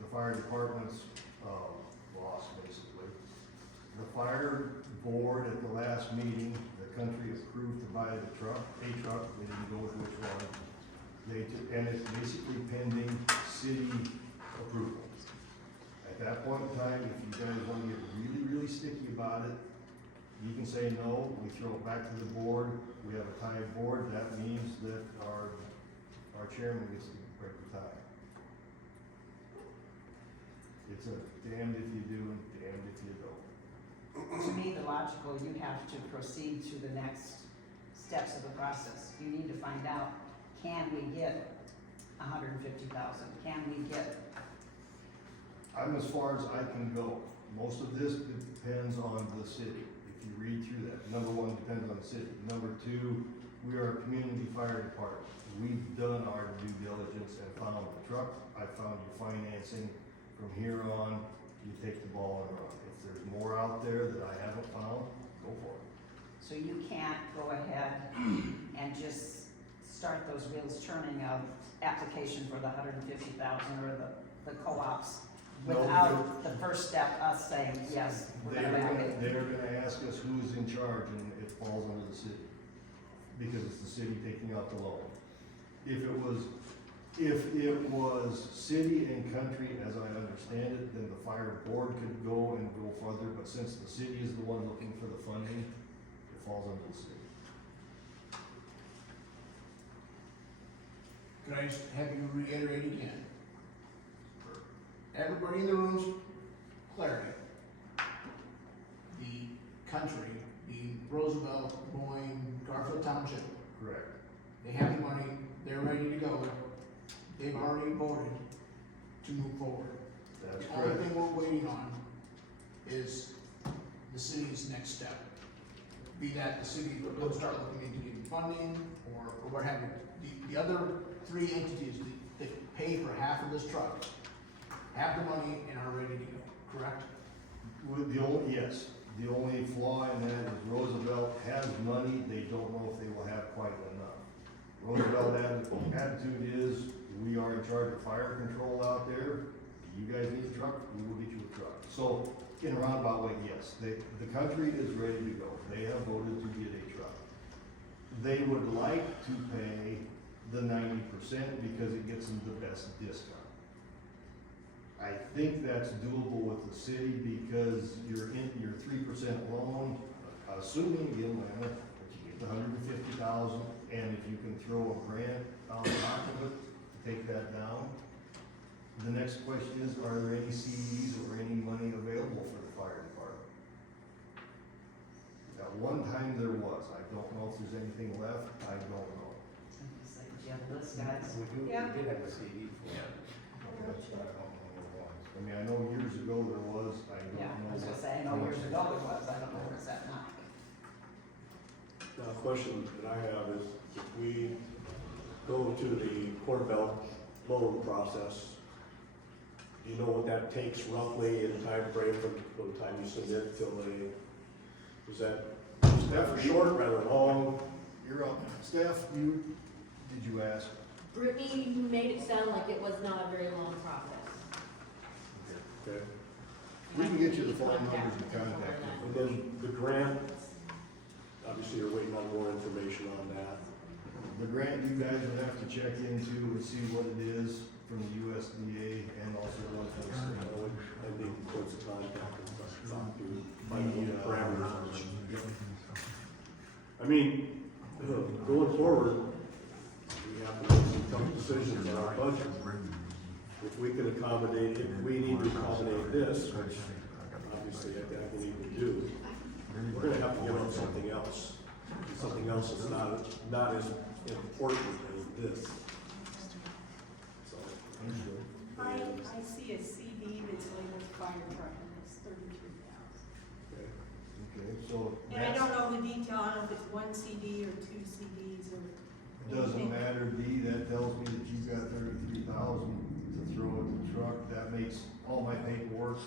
the fire department's, boss, basically. The fire board at the last meeting, the country approved to buy the truck, a truck, they didn't go with which one. And it's basically pending city approval. At that point in time, if you guys want to get really, really sticky about it, you can say no, we throw it back to the board, we have a tied board, that means that our chairman gets to break the tie. It's a damned if you do and damned if you don't. To me, the logical, you have to proceed to the next steps of the process. You need to find out, can we get 150,000? Can we get? I'm as far as I can go. Most of this depends on the city. If you read through that, number one, depends on the city. Number two, we are a community fire department. We've done our due diligence and found the truck. I found your financing. From here on, you take the ball and run. If there's more out there that I haven't found, go for it. So you can't go ahead and just start those wheels turning of application for the 150,000 or the co-ops without the first step, us saying, yes, we're gonna back it. They're gonna ask us who is in charge, and it falls under the city, because it's the city taking out the loan. If it was city and country, as I understand it, then the fire board could go and go further, but since the city is the one looking for the funding, it falls under the city. Could I just have you reiterate again? For everybody in the room's clarity. The country, the Roosevelt, Boyne, Garfield Township, Correct. they have the money, they're ready to go. They've already voted to move forward. That's The only correct. thing we're waiting on is the city's next step. Be that the city will start looking into getting funding or what have you. The other three entities that pay for half of this truck have the money and are ready to go, correct? Yes, the only flaw in that is Roosevelt has money, they don't know if they will have quite enough. Roosevelt attitude is, we are in charge of fire control out there, you guys need a truck, we will get you a truck. So, in a roundabout way, yes, the country is ready to go, they have voted to get a truck. They would like to pay the 90% because it gets them the best discount. I think that's doable with the city because you're in your 3% loan, assuming again, Lana, that you get the 150,000, and if you can throw a grant on top of it to take that down. The next question is, are there any CDs or any money available for the fire department? At one time there was, I don't know if there's anything left, I don't know. Say, do you have a list, guys? Yeah. We did have a CD for it. That's what I don't know what it was. I mean, I know years ago there was, I don't Yeah, know. I was gonna what- say, I know years ago it was, I don't know where it's at now. Now, a question that I have is, if we go to the Port Belt loan process, do you know what that takes roughly in time frame from the time you submit till they, is that rather short, rather long? You're up. Steph, did you ask? Brittany made it sound like it was not a very long process. Okay. We can get you the phone numbers and contact them. And then the grant, obviously you're waiting on more information on that. The grant you guys would have to check into and see what it is from the USDA and also one from the state. I need points of contact and talk to, find out what the parameters are. I mean, going forward, we have to make some tough decisions on our budget. If we can accommodate, if we need to accommodate this, which obviously I believe we do, we're gonna have to give up something else. Something else that's not as important as this. So, I see a CD that's labeled fire truck and it's 33,000. okay. Okay, so And I that's, don't know the detail, I don't know if it's one CD or two CDs or. doesn't anything. matter, D, that tells me that you've got 33,000 to throw at the truck. That makes all my paperwork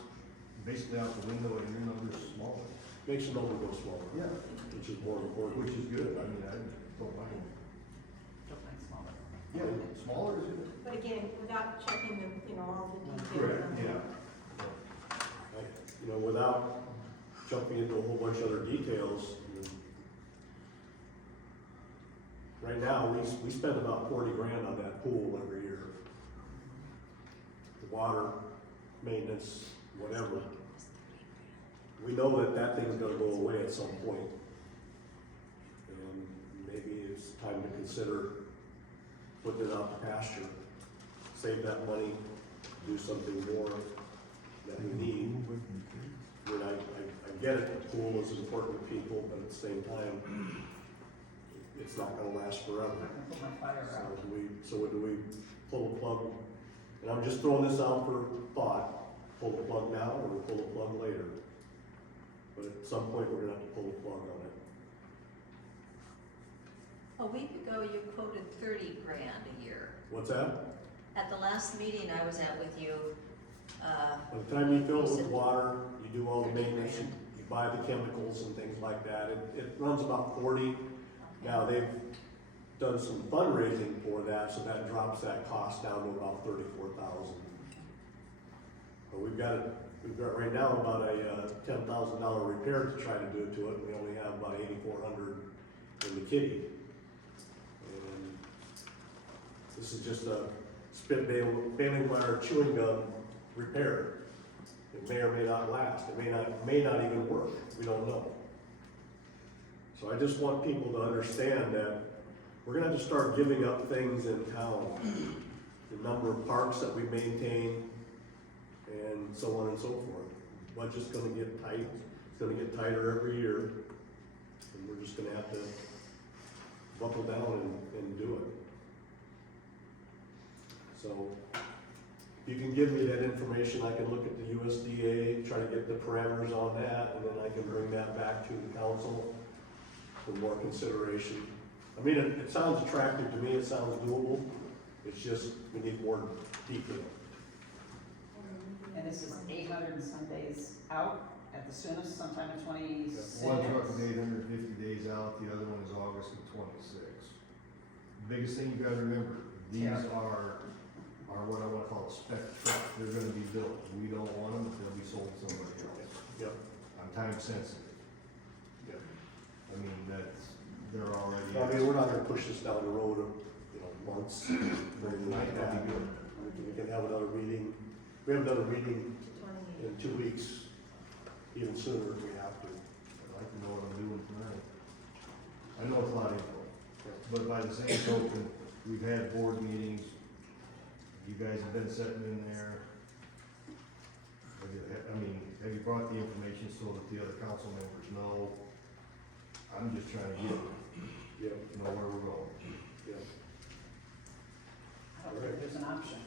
basically out the window and your number's smaller. Makes the number go smaller. Yeah. Which is more important. Which is good, I mean, I don't mind. Don't think smaller. Yeah, smaller is good. But again, without checking the, all the details. Correct, on it. yeah. Without jumping into a whole bunch of other details, right now, we spend about 40 grand on that pool every year. The water, maintenance, whatever. We know that thing's gonna go away at some point. And maybe it's time to consider putting it out to pasture, save that money, do something more that we need. I mean, I get it, the pool is important to people, but at the same time, it's not gonna last forever. I'm gonna put my fire So out. do we pull the plug? And I'm just throwing this out for thought, pull the plug now or pull the plug later? But at some point, we're gonna have to pull the plug on it. A week ago, you quoted 30 grand a year. What's that? At the last meeting I was at with you, By the time you fill it with water, you do all the maintenance, you buy the chemicals and things like that, it runs about 40. Now, they've done some fundraising for that, so that drops that cost down to about 34,000. But we've got right now about a $10,000 repair to try to do to it, and we only have about 8,400 in the kitty. And this is just a spit baling wire chewing gum repair. It may or may not last, it may not even work, we don't know. So I just want people to understand that we're gonna have to start giving up things in town. The number of parks that we maintain, and so on and so forth. Budget's gonna get tight, it's gonna get tighter every year, and we're just gonna have to buckle down and do it. So, if you can give me that information, I can look at the USDA, try to get the parameters on that, and then I can bring that back to the council for more consideration. I mean, it sounds attractive to me, it sounds doable, it's just, we need more detail. And this is 800 and some days out at the soonest, sometime in 26. One truck is 850 days out, the other one is August of 26. Biggest thing you gotta remember, these are what I wanna call spec trucks, they're gonna be built. We don't want them, they'll be sold to somebody else. Yep. I'm time sensitive. Yep. I mean, they're already. I mean, we're not gonna push this down the road of, months, or anything like that. We can have another meeting, we have another meeting in 2 weeks, even sooner if we have to. I'd like to know what I'm doing tonight. I know it's a lot of info, but by the same token, we've had board meetings. You guys have been sitting in there. I mean, have you brought the information so that the other council members know? I'm just trying to get, know where we're going. Yeah. I don't think there's an option.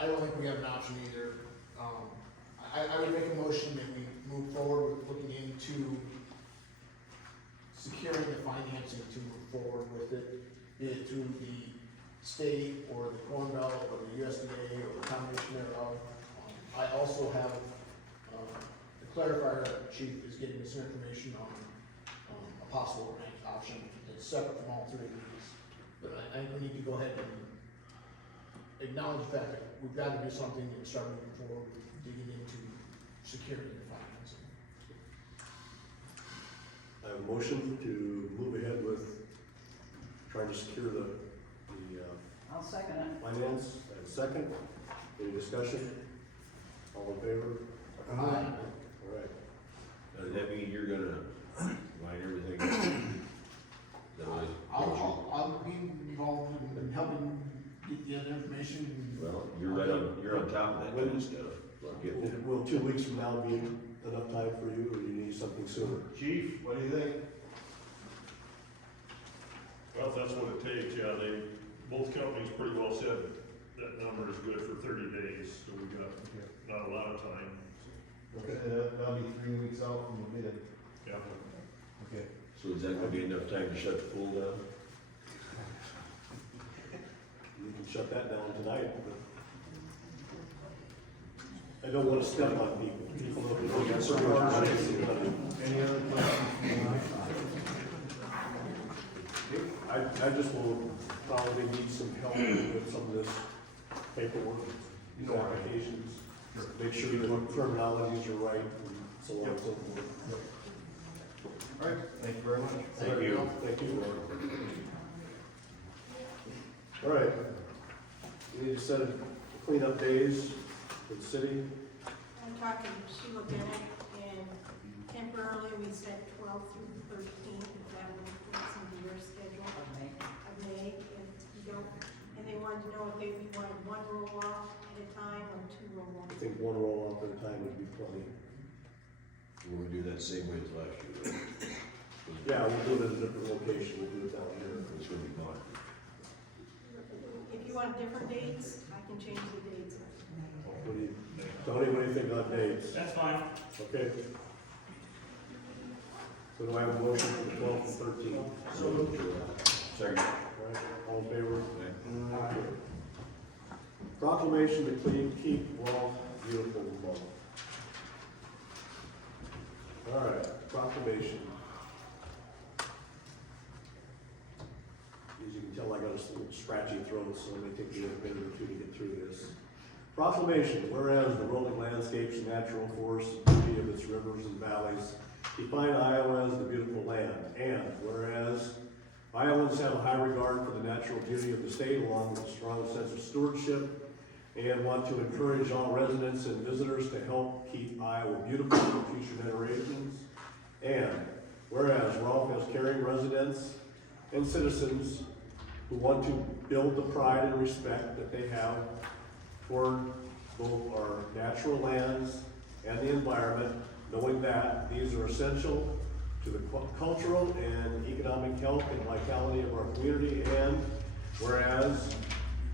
I don't think we have an option either. I would make a motion that we move forward with looking into securing the financing to move forward with it, be it through the state or the Corn Belt or the USDA or the combination thereof. I also have, the clarifier chief is getting us information on a possible grant option that's separate from all three of these. But I think we need to go ahead and acknowledge the fact that we've got to do something and start moving forward with digging into securing the financing. I have a motion to move ahead with trying to secure the I'll second it. finance. I have a second. Any discussion? All in favor? All right. Does that mean you're gonna line everything up? Is that what I'll be involved in helping get the other information. well, you're on top of that kind of stuff. I'll get that. Will 2 weeks from now be enough time for you, or do you need something sooner? Chief, what do you think? Well, if that's what it takes, yeah, both companies pretty well said that number is good for 30 days, so we got not a lot of time. Okay, that'll be 3 weeks out from the bid. Yeah. Okay. So is that gonna be enough time to shut the pool down? You can shut that down tonight, but I don't want to step on people. People don't get certain orders. Any other questions from my side? I just will probably need some help with some of this paperwork, these applications. Make sure the terminologies are right and so on and so forth. All right, thank you very much. Thank you. Thank you. All right. We need to set cleanup days for the city. I'm talking to Sheila Bennett, and temporarily we set 12 through the 13th, if that would fits into your schedule of May, if you don't. And they wanted to know if we wanted one roll off at a time or two roll I offs. think one roll off at a time would be plenty. We're gonna do that same way as last year, right? Yeah, we'll do it at a different location, we'll do it down here. It's gonna be fun. If you want different dates, I can change the dates. What do you, Tony, what do you think about dates? That's fine. Okay. So do I have a motion for the 12th and 13th? Second. All right, all in favor? Okay. Okay. Proclamation to clean, keep Rolfe beautiful month. All right, proclamation. As you can tell, I got a little scratchy throat, so it may take me a minute or two to get through this. Proclamation, whereas the rolling landscapes and natural forests and beauty of its rivers and valleys define Iowa as the beautiful land. And whereas Iowans have a high regard for the natural beauty of the state along with a strong sense of stewardship and want to encourage all residents and visitors to help keep Iowa beautiful for future generations. And whereas Rolfe has caring residents and citizens who want to build the pride and respect that they have toward both our natural lands and the environment, knowing that these are essential to the cultural and economic health and vitality of our community. And whereas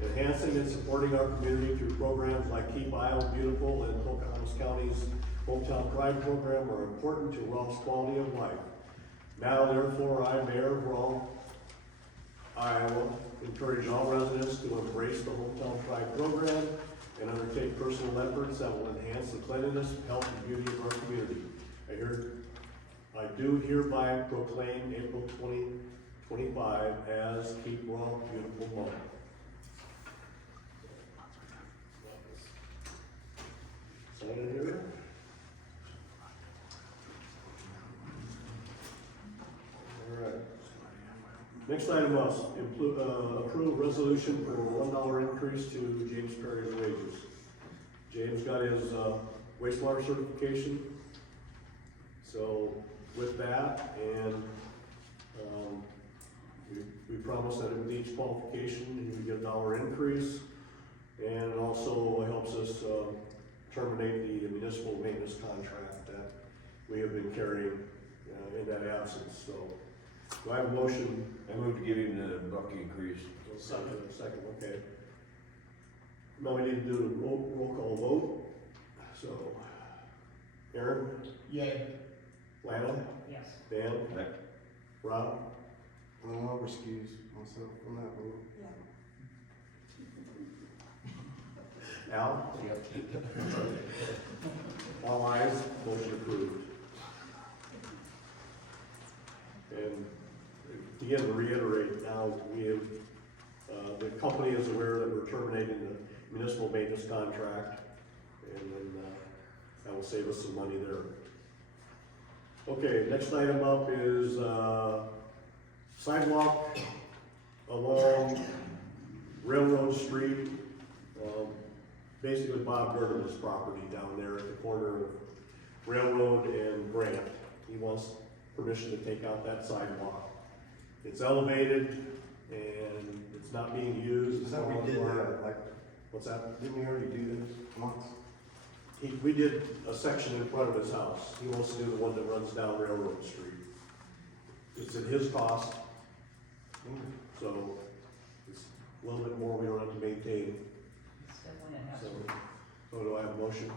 enhancing and supporting our community through programs like Keep Iowa Beautiful and Pocahontas County's Hometown Pride program are important to Rolfe's quality of life. Now therefore, I, Mayor of Rolfe, Iowa, encourage all residents to embrace the Hometown Pride program and undertake personal efforts that will enhance the cleanliness, health, and beauty of our community. I do hereby proclaim April 2025 as Keep Rolfe Beautiful Month. Sign it here. All right. Next item is approve resolution for a $1 increase to James Perry's wages. James got his wastewater certification. So with that, and we promised that with each qualification, he would get a $1 increase. And it also helps us terminate the municipal maintenance contract that we have been carrying in that absence. So do I have a motion? I move to give him the buck increase. Second, okay. Now we need to do a roll call vote. So, Aaron? Yay. Lana? Yes. Dan? Aye. Rob? I'll excuse myself from that vote. Al? All ayes, motion approved. And again, to reiterate, now we have, the company is aware that we're terminating the municipal maintenance contract, and then that will save us some money there. Okay, next item up is sidewalk along Railroad Street. Basically Bob Gerdeman's property down there at the corner of Railroad and Grant. He wants permission to take out that sidewalk. It's elevated and it's not being used. Is that we did that, like, What's that? didn't we already do this once? We did a section in front of his house. He wants to do the one that runs down Railroad Street. It's at his cost, so it's a little bit more we don't have to maintain. It's definitely a So, hazard. so do I have a motion?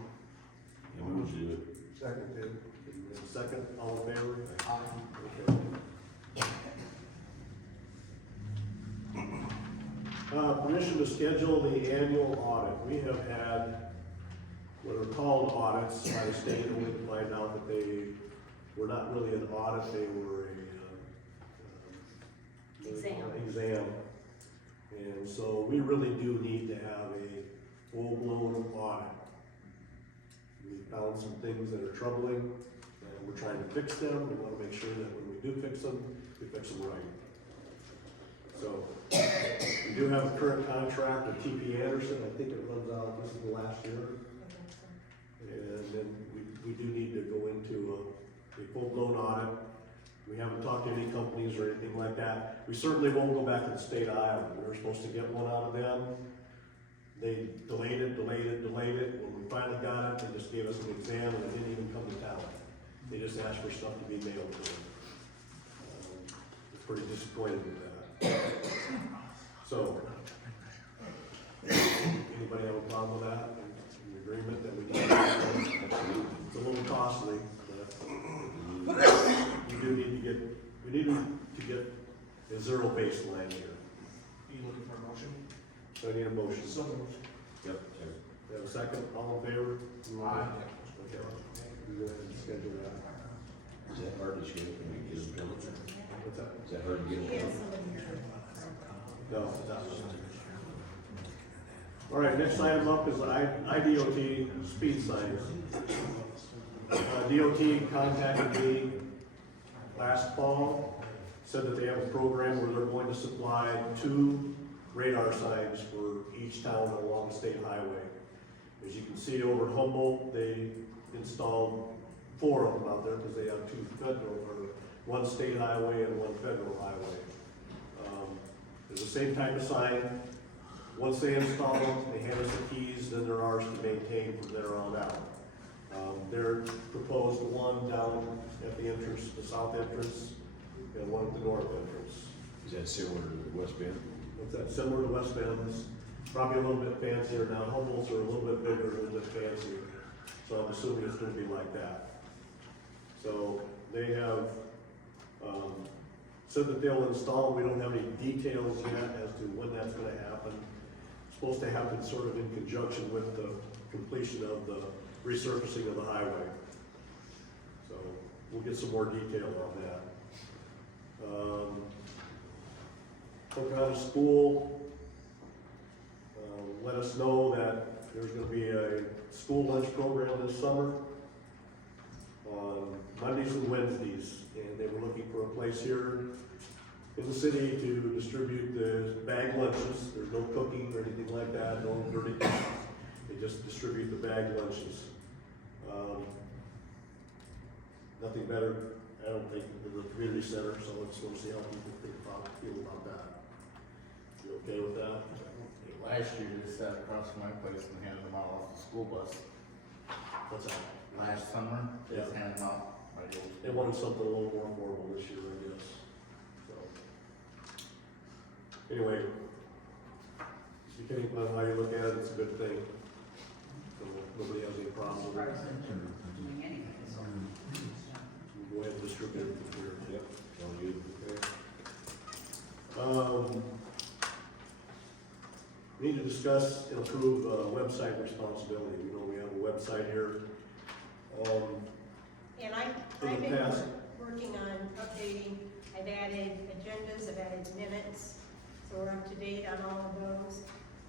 I move to do it. Second, too. Second, all in favor? Aye. Okay. Permission to schedule the annual audit. We have had what are called audits by the state, and we find out that they were not really an audit, they were exam. And so we really do need to have a full-blown audit. We found some things that are troubling, and we're trying to fix them. We want to make sure that when we do fix them, we fix them right. So, we do have a current contract with TP Anderson. I think it runs out, this is the last year. And then we do need to go into a full-blown audit. We haven't talked to any companies or anything like that. We certainly won't go back to the state of Iowa. We were supposed to get one out of them. They delayed it. When we finally got it, they just gave us an exam and it didn't even come to town. They just asked for stuff to be mailed to them. It's pretty disappointed with that. So, anybody have a problem with that? An agreement that we need? It's a little costly, but we need to get a zero baseline here. Are you looking for a motion? So I need a motion. So moved. Yep. We have a second, all in favor? Aye. Okay, we go ahead and schedule that. Is that hard to schedule? Can we get them built? What's that? Is that hard to get them Yes. built? No, it's not. All right, next item up is IDOT speed signs. DOT contacted me last fall, said that they have a program where they're going to supply 2 radar signs for each town along the state highway. As you can see over at Humboldt, they installed 4 of them out there because they have 2 federal, or 1 state highway and 1 federal highway. They're the same type of sign. Once they install them, they hand us the keys, then they're ours to maintain from there on out. They're proposed one down at the entrance, the south entrance, and one at the north entrance. Is that similar to the West Bend? What's that, similar to West Bend's, probably a little bit fancier now. Humboldt's are a little bit bigger, a little bit fancier. So I'm assuming it's gonna be like that. So they have, said that they'll install, we don't have any details yet as to when that's gonna happen. It's supposed to happen sort of in conjunction with the completion of the resurfacing of the highway. So we'll get some more detail on that. Pocahontas School let us know that there's gonna be a school lunch program this summer on Mondays and Wednesdays, and they were looking for a place here in the city to distribute the bag lunches. There's no cooking or anything like that, no dirty dishes. They just distribute the bag lunches. Nothing better, I don't think, than the community center, so let's go see how people feel about that. You okay with that? Last year, they sat across from my place and handed them out off the school bus. What's that? Last summer, they just Yeah. handed them out by the old. They wanted something a little more formal this year, I guess. So, anyway, depending on how you look at it, it's a good thing. So nobody has any problems with it. Doing anything, so. We'll go ahead and distribute it here. Yep. Sounds good. We need to discuss and approve website responsibility. You know, we have a website here. And In I've the been past. working on updating, I've added agendas, I've added minutes, so we're up to date on all of those.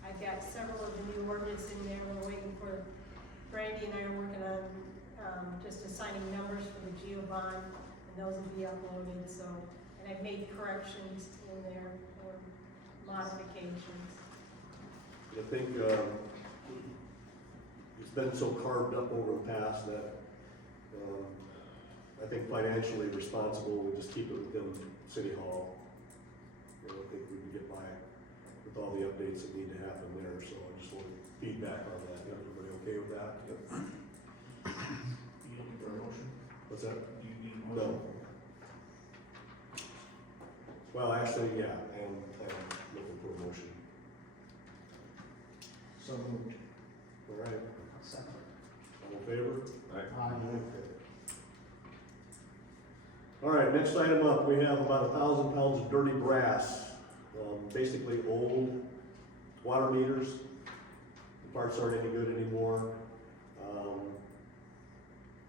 I've got several of the new ordinance in there, we're waiting for, Brandy and I are working on, just assigning numbers for the GEO bond, and those will be uploaded, so, and I've made corrections in there or modifications. I think it's been so carved up over the past that I think financially responsible, we just keep it within City Hall. You know, I think we can get by with all the updates that need to happen there, so I just want feedback on that. Everybody okay with that? Yep. You looking for a motion? What's that? Do you need a motion? No. Well, actually, yeah, I'm looking for a motion. So moved. All right, Second. all in favor? Aye. All right, next item up, we have about 1,000 pounds of dirty brass, basically old water meters. The parts aren't any good anymore.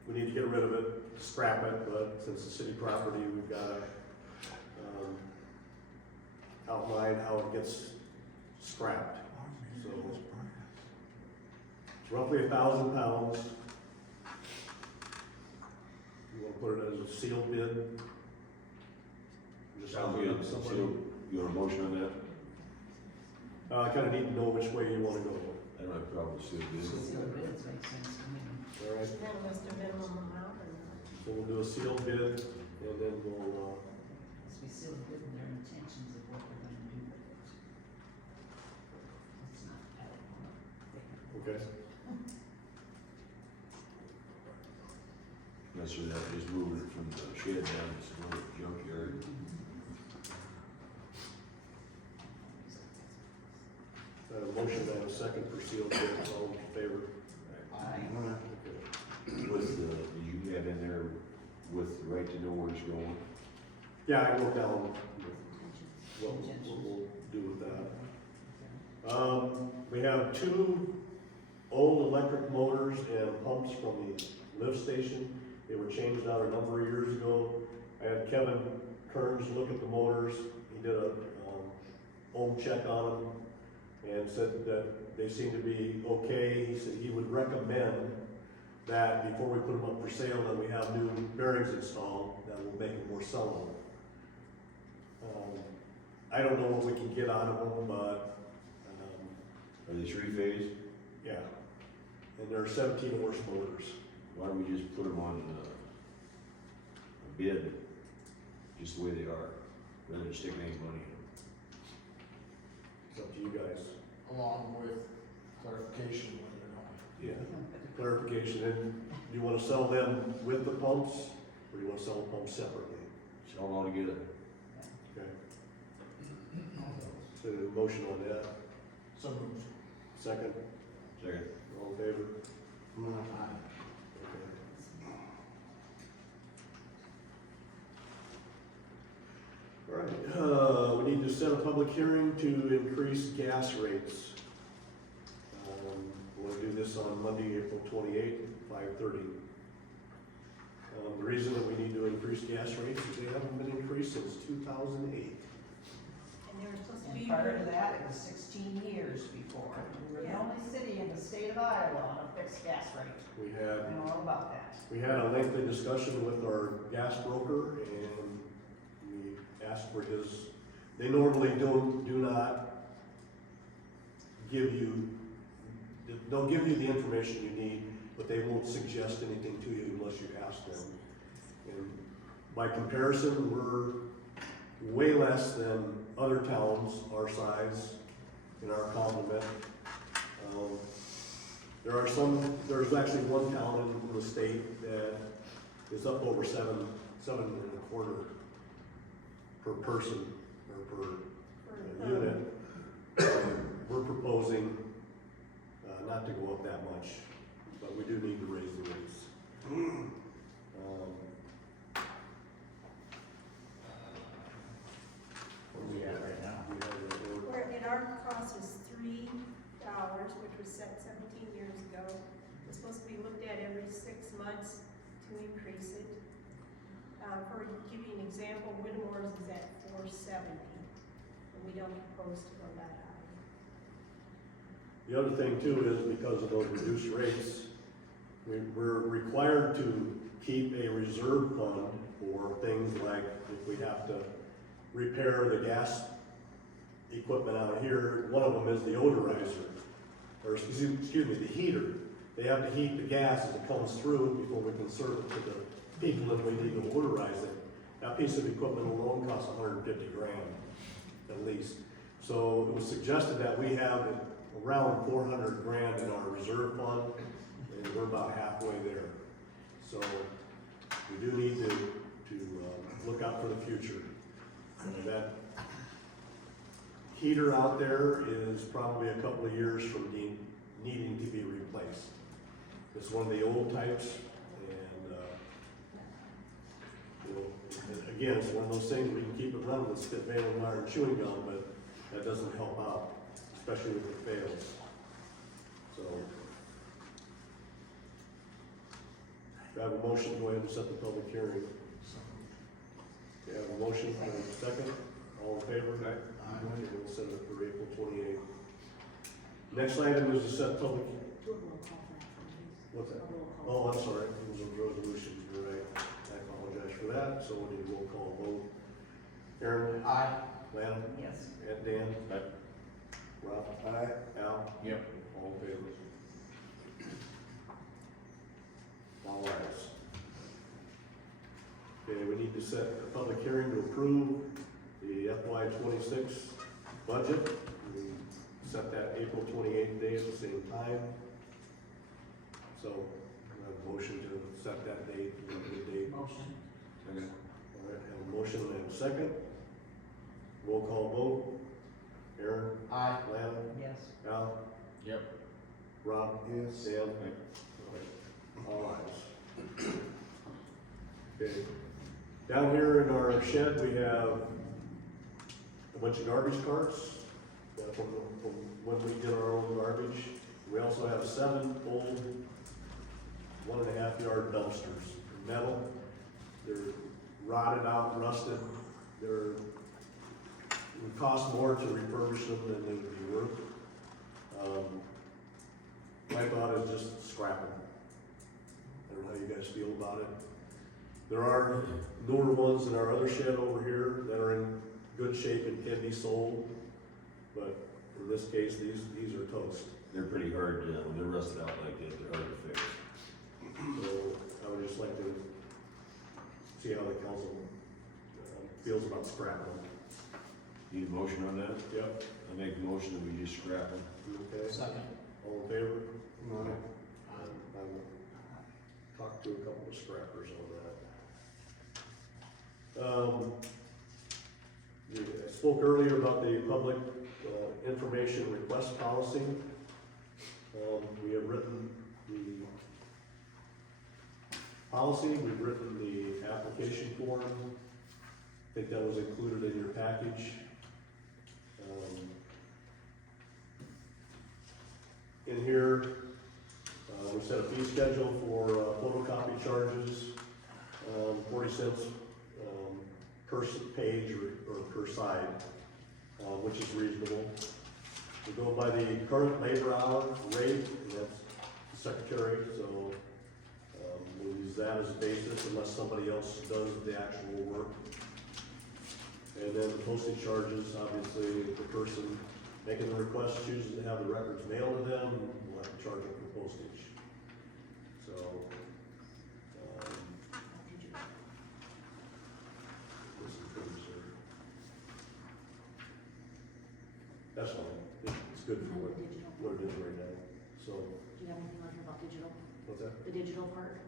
We need to get rid of it, scrap it, but since it's city property, we've got to outline how it gets scrapped. So it's roughly 1,000 pounds. You want to put it as a sealed bid? Just Sounds offer it good. to somebody. So, you want a motion on that? I kind of need to know which way you want to go. I don't have a problem with sealed bids. Sealed bids make sense to me. All right, And then what's the minimum amount or not? so we'll do a sealed bid, and then we'll, Must be sealed bid in their intentions of what they're gonna do with it. It's not padded. okay. Unless we have to just move it from the shed down to some little junkyard. Motion and a second for sealed bid, all in favor? Aye. Okay. With the, did you have in there with the right to know where it's going? Yeah, I wrote down what we'll do with that. We have 2 old electric motors and pumps from the lift station. They were changed out a number of years ago. I had Kevin Kearns look at the motors. He did a home check on them. and said that they seem to be okay. He said he would recommend that before we put them up for sale, that we have new bearings installed that will make them more sellable. I don't know what we can get out of them, but, Are they three-phase? yeah. And they're 17 horse motors. Why don't we just put them on, a bid, just the way they are, rather than sticking any money in them? It's up to you guys. Along with clarification whether or not. Yeah. Clarification, and do you wanna sell them with the pumps, or do you wanna sell the pumps separately? Sell them all together. Okay. So a motion on that, So moved. second, Second. all in favor? Aye. All right, we need to set a public hearing to increase gas rates. We'll do this on Monday, April 28th, 5:30. The reason that we need to increase gas rates is they haven't been increased since 2008. And they were supposed to be. And prior to that, it was 16 years before. We were the only city in the state of Iowa on a fixed gas rate. We I had, know all about that. we had a lengthy discussion with our gas broker, and we asked for his, they normally do not give you, they'll give you the information you need, but they won't suggest anything to you unless you ask them. And by comparison, we're way less than other towns our size in our complement. There's actually one town in the state that is up over seven and a quarter per person or per unit. We're proposing not to go up that much, but we do need to raise the rates. Where are we at right now? Where, and our cost is $3, which was set 17 years ago. It's supposed to be looked at every 6 months to increase it. For give you an example, Whittemore's is at $4.70, and we don't propose to go that high. The other thing too is because of those reduced rates, we're required to keep a reserve fund for things like if we have to repair the gas equipment out here. One of them is the odorizer, or excuse me, the heater. They have to heat the gas as it comes through before we can serve it to the people that we need to odorize it. That piece of equipment alone costs $150,000 at least. So it was suggested that we have around $400,000 in our reserve fund, and we're about halfway there. So we do need to look out for the future. That heater out there is probably a couple of years from needing to be replaced. It's one of the old types, and again, it's one of those things we can keep it running with spit, baling wire, and chewing gum, but that doesn't help out, especially if it fails. So, do I have a motion to go ahead and set the public hearing? Do you have a motion and a second? All in favor? Aye. Okay, we'll set it for April 28th. Next item is to set public, Do a roll call for that, please. what's that? A roll call. Oh, I'm sorry, it was a resolution, you're right. I apologize for that, so we need a roll call vote. Aaron? Aye. Lana? Yes. Ed, Dan? Aye. Rob? Aye. Al? Yep. All in favor? All ayes. Okay, we need to set a public hearing to approve the FY '26 budget. We set that April 28th day at the same time. So, we have a motion to set that date, the date. Motion. Okay. All right, have a motion and a second. Roll call vote. Aaron? Aye. Lana? Yes. Al? Yep. Rob? Yes. Dan? All ayes. Okay. Down here in our shed, we have a bunch of garbage carts from when we get our own garbage. We also have 7 old 1.5-yard dumpsters, metal. They're rotted out, rusted. It would cost more to refurbish them than they would be worth. My thought is just scrap them. I don't know how you guys feel about it. There are newer ones in our other shed over here that are in good shape and can be sold, but in this case, these are toast. They're pretty hard, when they're rusted out like that, they're hard to fix. So I would just like to see how the council feels about scrapping them. Need a motion on that? Yep. I make a motion that we just scrap them. Okay. Second. All in favor? Aye. I've talked to a couple of scrappers on that. I spoke earlier about the public information request policy. We have written the policy, we've written the application form. I think that was included in your package. In here, we set a fee schedule for photocopy charges, 40 cents per page or per side, which is reasonable. We go by the current labor hour rate, and that's the secretary, so we'll use that as a basis unless somebody else does the actual work. And then the postage charges, obviously, if the person making the request chooses to have the records mailed to them, we'll have to charge them for postage. So, this is pretty sure. That's fine. It's good for what it is right now. So, Do you have anything on here about digital? what's that? The digital part?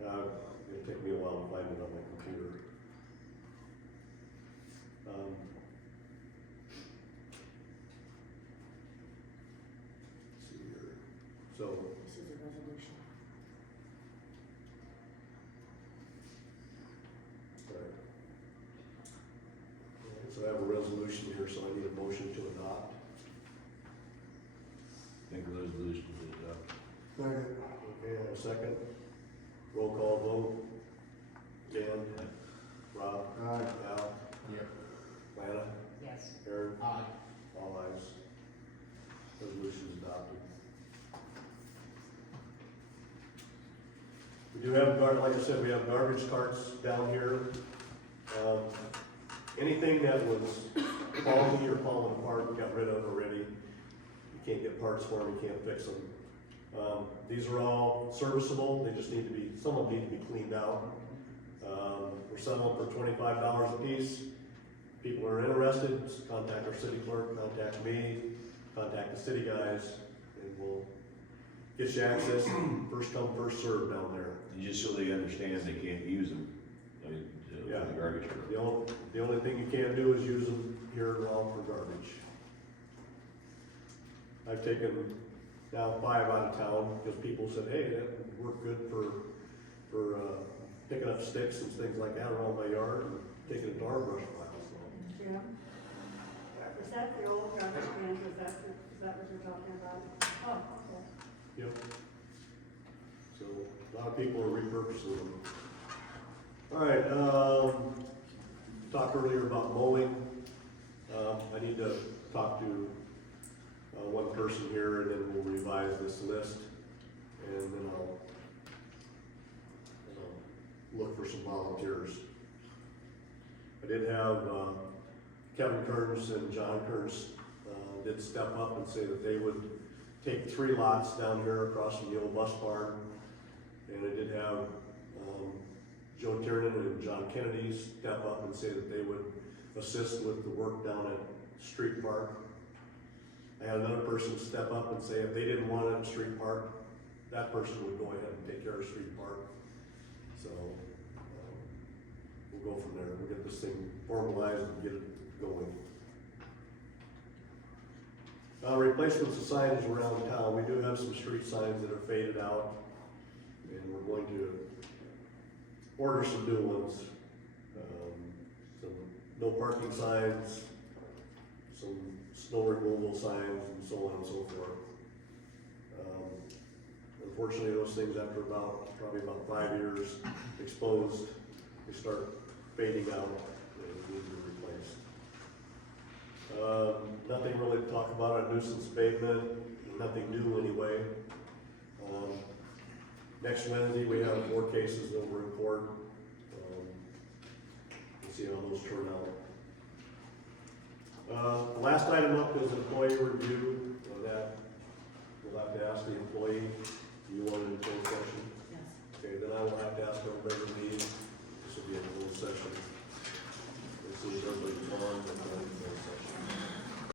It'll take me a while to find it on my computer. Let's see here. So, This is a resolution. right. So I have a resolution here, so I need a motion to adopt. Make a resolution to adopt. Second. Okay, I have a second. Roll call vote. Dan? Rob? Aye. Al? Yep. Lana? Yes. Aaron? Aye. All ayes. Resolution is adopted. We do have, like I said, we have garbage carts down here. Anything that was faulty or falling apart, we got rid of already. You can't get parts for them, you can't fix them. These are all serviceable, they just need to be, some of them need to be cleaned out. We're selling for $25 a piece. People are interested, contact our city clerk, contact me, contact the city guys, and we'll get you access, first come, first served down there. And just so they understand they can't use them, I mean, Yeah. for the garbage truck. The only thing you can't do is use them here in Rolfe for garbage. I've taken now 5 out of town because people said, hey, that would work good for picking up sticks and things like that around my yard and taking it to our brush pile. So, Yeah. Is that the old garbage cans, is that what you're talking about? Oh, okay. yep. So a lot of people are repurposing them. All right, talked earlier about mowing. I need to talk to one person here, and then we'll revise this list, and then I'll look for some volunteers. I did have Kevin Kearns and John Kearns did step up and say that they would take 3 lots down here across from the old bus barn, and I did have Joe Tiernan and John Kennedy step up and say that they would assist with the work down at Street Park. I had another person step up and say if they didn't want it at Street Park, that person would go ahead and take care of Street Park. So, we'll go from there. We'll get this thing formalized and get it going. Replacements of signs around town. We do have some street signs that are faded out, and we're going to order some new ones. Some no parking signs, some snow removal signs, and so on and so forth. Unfortunately, those things after probably about 5 years exposed, they start fading out and need to be replaced. Nothing really to talk about on nuisance abatement, nothing new anyway. Next Wednesday, we have 4 cases that we're in court. We'll see how those turn out. Last item up is employee review. That we'll have to ask the employee